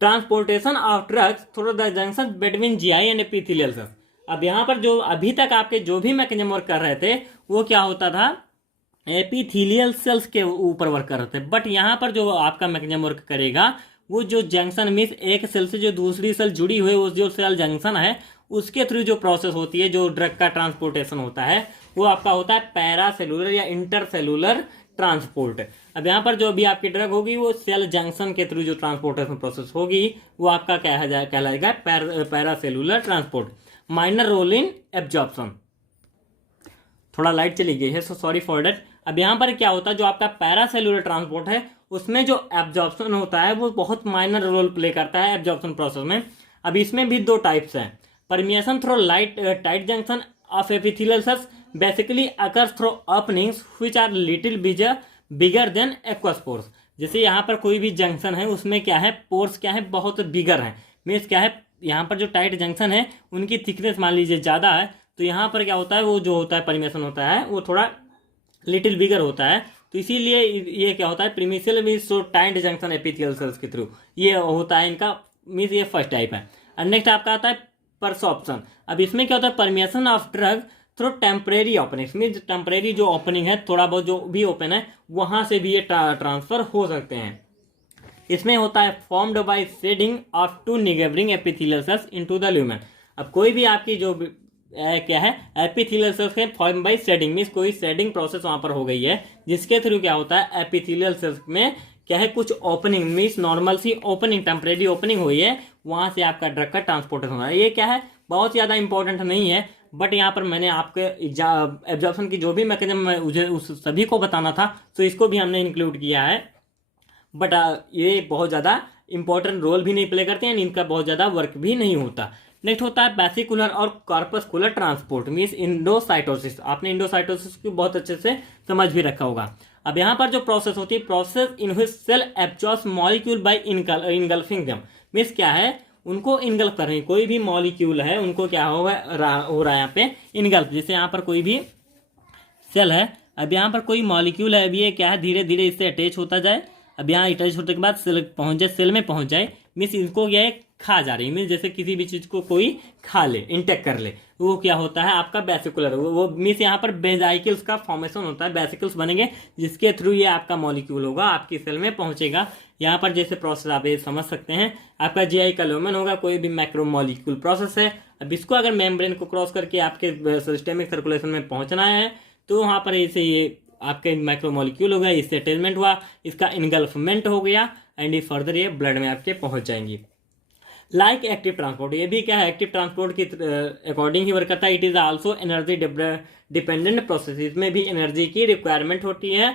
transportation of drugs through the junction between GI and epithelial cells. अब यहाँ पर जो अभी तक आपके जो भी मैकेनिज्म वर्क कर रहे थे वो क्या होता था, एपिथेलियल सेल्स के ऊपर वर्क कर रहे थे, बट यहाँ पर जो आपका मैकेनिज्म वर्क करेगा वो जो जंक्शन मीन्स एक सेल से जो दूसरी सेल जुड़ी हुई वो जो सेल जंक्शन है उसके थ्रू जो प्रोसेस होती है, जो ड्रग का ट्रांसपोर्टेशन होता है वो आपका होता है पैरासेलुलर या इंटरसेलुलर ट्रांसपोर्ट। अब यहाँ पर जो भी आपकी ड्रग होगी वो सेल जंक्शन के थ्रू जो ट्रांसपोर्टेशन प्रोसेस होगी वो आपका कहलाएगा paracellular transport. Minor role in absorption, थोड़ा लाइट चली गई है सो सॉरी फॉर डेट। अब यहाँ पर क्या होता है, जो आपका पैरासेलुलर ट्रांसपोर्ट है उसमें जो एब्जॉर्प्शन होता है वो बहुत माइनर रोल प्ले करता है एब्जॉर्प्शन प्रोसेस में। अब इसमें भी दो टाइप्स हैं, permeation through tight junction of epithelial cells basically occurs through openings which are little bigger than aqueous pores. जैसे यहाँ पर कोई भी जंक्शन है उसमें क्या है, पोर्स क्या है बहुत बिगर है, मीन्स क्या है यहाँ पर जो टाइट जंक्शन है उनकी थिकनेस मान लीजिए ज़्यादा है, तो यहाँ पर क्या होता है वो जो होता है परमिएशन होता है वो थोड़ा लिटिल बिगर होता है, तो इसीलिए ये क्या होता है प्रीमिशियल means so tight junction epithelial cells के थ्रू ये होता है इनका, मीन्स ये फर्स्ट टाइप है। और नेक्स्ट आपका आता है परसॉप्शन। अब इसमें क्या होता है, permeation of drug through temporary opening, means temporary जो ओपनिंग है थोड़ा बहुत जो भी ओपन है वहाँ से भी ये ट्रांसफर हो सकते हैं। इसमें होता है formed by shedding of two neighbouring epithelial cells into the lumen. अब कोई भी आपकी जो क्या है एपिथेलियल सेल्स के फॉर्म बाय शेडिंग, मीन्स कोई शेडिंग प्रोसेस वहां पर हो गई है जिसके थ्रू क्या होता है एपिथेलियल सेल्स में क्या है कुछ ओपनिंग, मीन्स नॉर्मल सी ओपनिंग, टेम्परेरी ओपनिंग हुई है, वहां से आपका ड्रग का ट्रांसपोर्टेशन हो रहा है। ये क्या है बहुत ज़्यादा इंपॉर्टेंट नहीं है, बट यहाँ पर मैंने आपके एब्जॉर्प्शन की जो भी मैकेनिज्म है मुझे उस सभी को बताना था, तो इसको भी हमने इंक्लूड किया है। बट ये बहुत ज़्यादा इंपॉर्टेंट रोल भी नहीं प्ले करते हैं, इनका बहुत ज़्यादा वर्क भी नहीं होता। नेक्स्ट होता है वेसिकुलर और कॉर्पस्कुलर ट्रांसपोर्ट, मीन्स इंडोसाइटोसिस। आपने इंडोसाइटोसिस को बहुत अच्छे से समझ भी रखा होगा। अब यहाँ पर जो प्रोसेस होती है, process in which cell absorbs molecule by engulfing them, means क्या है उनको इनगल्फ कर रहे हैं, कोई भी मॉलिक्यूल है उनको क्या हो रहा है यहाँ पे इनगल्फ। जैसे यहाँ पर कोई भी सेल है, अब यहाँ पर कोई मॉलिक्यूल है, अब ये क्या है धीरे धीरे इससे अटैच होता जाए, अब यहाँ अटैच होने के बाद सेल पहुंच जाए, सेल में पहुंच जाए, मीन्स इनको क्या है खा जा रही है, मीन्स जैसे किसी भी चीज को कोई खा ले, इंटेक कर ले, वो क्या होता है आपका वेसिकुलर, वो मीन्स यहाँ पर बेसाइकिल्स का फॉर्मेशन होता है, वेसिकल्स बनेंगे जिसके थ्रू ये आपका मॉलिक्यूल होगा आपकी सेल में पहुंचेगा। यहाँ पर जैसे प्रोसेस आप ये समझ सकते हैं, आपका जीआई का ल्यूमेन होगा, कोई भी मैक्रोमोलिक्यूल प्रोसेस है। अब इसको अगर मेम्ब्रेन को क्रॉस करके आपके सिस्टेमिक सर्कुलेशन में पहुंचना है तो वहाँ पर ऐसे ये आपके मैक्रोमोलिक्यूल हो गया, इससे अटैचमेंट हुआ, इसका इनगल्फमेंट हो गया एंड फर्दर ये ब्लड में आपके पहुंच जाएंगी। लाइक एक्टिव ट्रांसपोर्ट, ये भी क्या है एक्टिव ट्रांसपोर्ट की अकॉर्डिंग ही वर्क करता है। It is also energy dependent process, इसमें भी एनर्जी की रिक्वायरमेंट होती है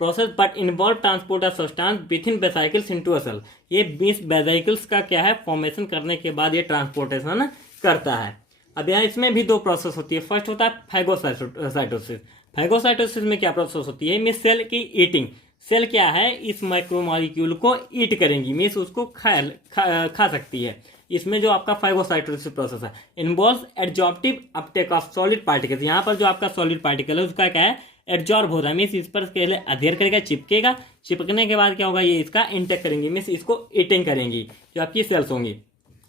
process, but involve transport of substance within vesicles into a cell. ये 20 वेसिकल्स का क्या है फॉर्मेशन करने के बाद ये ट्रांसपोर्टेशन करता है। अब यहाँ इसमें भी दो प्रोसेस होती है। फर्स्ट होता है फैगोसाइटोसिस। फैगोसाइटोसिस में क्या प्रोसेस होती है, मीन्स सेल की ईटिंग। सेल क्या है इस माइक्रोमोलिक्यूल को ईट करेंगी, मीन्स उसको खा सकती है। इसमें जो आपका फैगोसाइटोसिस प्रोसेस है involve adsorptive uptake of solid particles. यहाँ पर जो आपका सॉलिड पार्टिकल है उसका क्या है एडजॉर्ब होता है, मीन्स इस पर अधेर करेगा, चिपकेगा, चिपकने के बाद क्या होगा ये इसका इंटेक करेंगी, मीन्स इसको ईटिंग करेंगी जो आपकी सेल्स होंगी।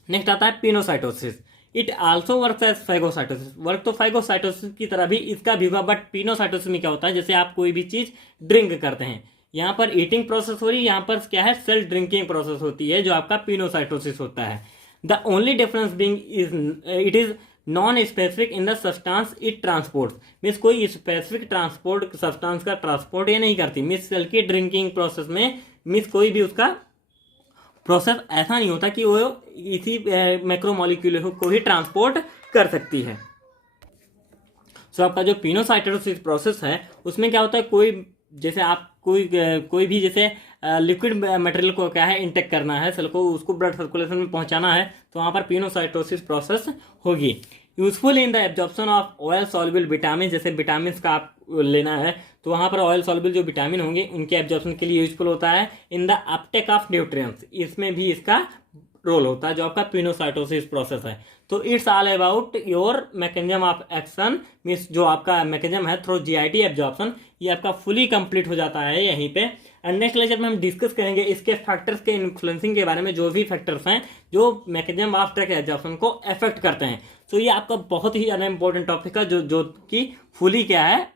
नेक्स्ट आता है pinocytosis. It also work as phagocytosis. Work तो फैगोसाइटोसिस की तरह भी इसका भी होगा, बट पिनोसाइटोसिस में क्या होता है जैसे आप कोई भी चीज ड्रिंक करते हैं, यहाँ पर ईटिंग प्रोसेस हो रही है, यहाँ पर क्या है सेल ड्रिंकिंग प्रोसेस होती है जो आपका पिनोसाइटोसिस होता है। The only difference being it is non specific in the substance it transport, means कोई स्पेसिफिक ट्रांसपोर्ट सब्सटेंस का ट्रांसपोर्ट ये नहीं करती। मीन्स सेल की ड्रिंकिंग प्रोसेस में मीन्स कोई भी उसका प्रोसेस ऐसा नहीं होता कि वो इसी मैक्रोमोलिक्यूल को ही ट्रांसपोर्ट कर सकती है। सो आपका जो पिनोसाइटोसिस प्रोसेस है उसमें क्या होता है कोई जैसे आप कोई भी जैसे लिक्विड मटेरियल को क्या है इंटेक करना है सेल को, उसको ब्लड सर्कुलेशन में पहुंचाना है, तो वहाँ पर पिनोसाइटोसिस प्रोसेस होगी। Useful in the absorption of oil soluble vitamin, जैसे विटामिन का आप लेना है तो वहाँ पर ऑयल सॉल्युबल जो विटामिन होंगे उनके एब्जॉर्प्शन के लिए यूजफुल होता है। In the Uptake of nutrients, इसमें भी इसका रोल होता है जो आपका पिनोसाइटोसिस प्रोसेस है। तो it's all about your mechanism of action, means जो आपका मैकेनिज्म है थ्रू जीआईटी एब्जॉर्प्शन, ये आपका फुली कंप्लीट हो जाता है यहीं पे। एंड नेक्स्ट लेक्चर में हम डिस्कस करेंगे इसके फैक्टर्स के इन्फ्लुएंसिंग के बारे में, जो भी फैक्टर्स हैं जो मैकेनिज्म ऑफ ड्रग एब्जॉर्प्शन को अफेक्ट करते हैं। तो ये आपका बहुत ही ज़्यादा इंपॉर्टेंट टॉपिक है जो कि फुली क्या है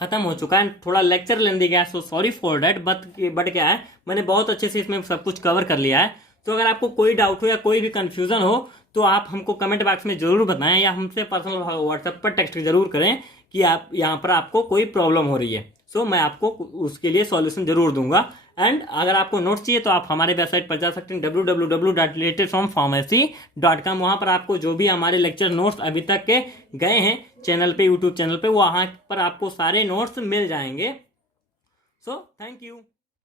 खत्म हो चुका है। थोड़ा लेक्चर लेंदी गया, so sorry for that, but क्या है मैंने बहुत अच्छे से इसमें सब कुछ कवर कर लिया है। तो अगर आपको कोई डाउट हो या कोई भी कंफ्यूजन हो तो आप हमको कमेंट बॉक्स में जरूर बताएं या हमसे पर्सनल व्हाट्सएप पर टेक्स्ट जरूर करें कि आप यहाँ पर आपको कोई प्रॉब्लम हो रही है। सो मैं आपको उसके लिए सॉल्यूशन जरूर दूंगा। एंड अगर आपको नोट्स चाहिए तो आप हमारे वेबसाइट पर जा सकते हैं www.latestfrompharmacy.com। वहाँ पर आपको जो भी हमारे लेक्चर नोट्स अभी तक के गए हैं चैनल पे, यूट्यूब चैनल पे, वहाँ पर आपको सारे नोट्स मिल जाएंगे। So thank you.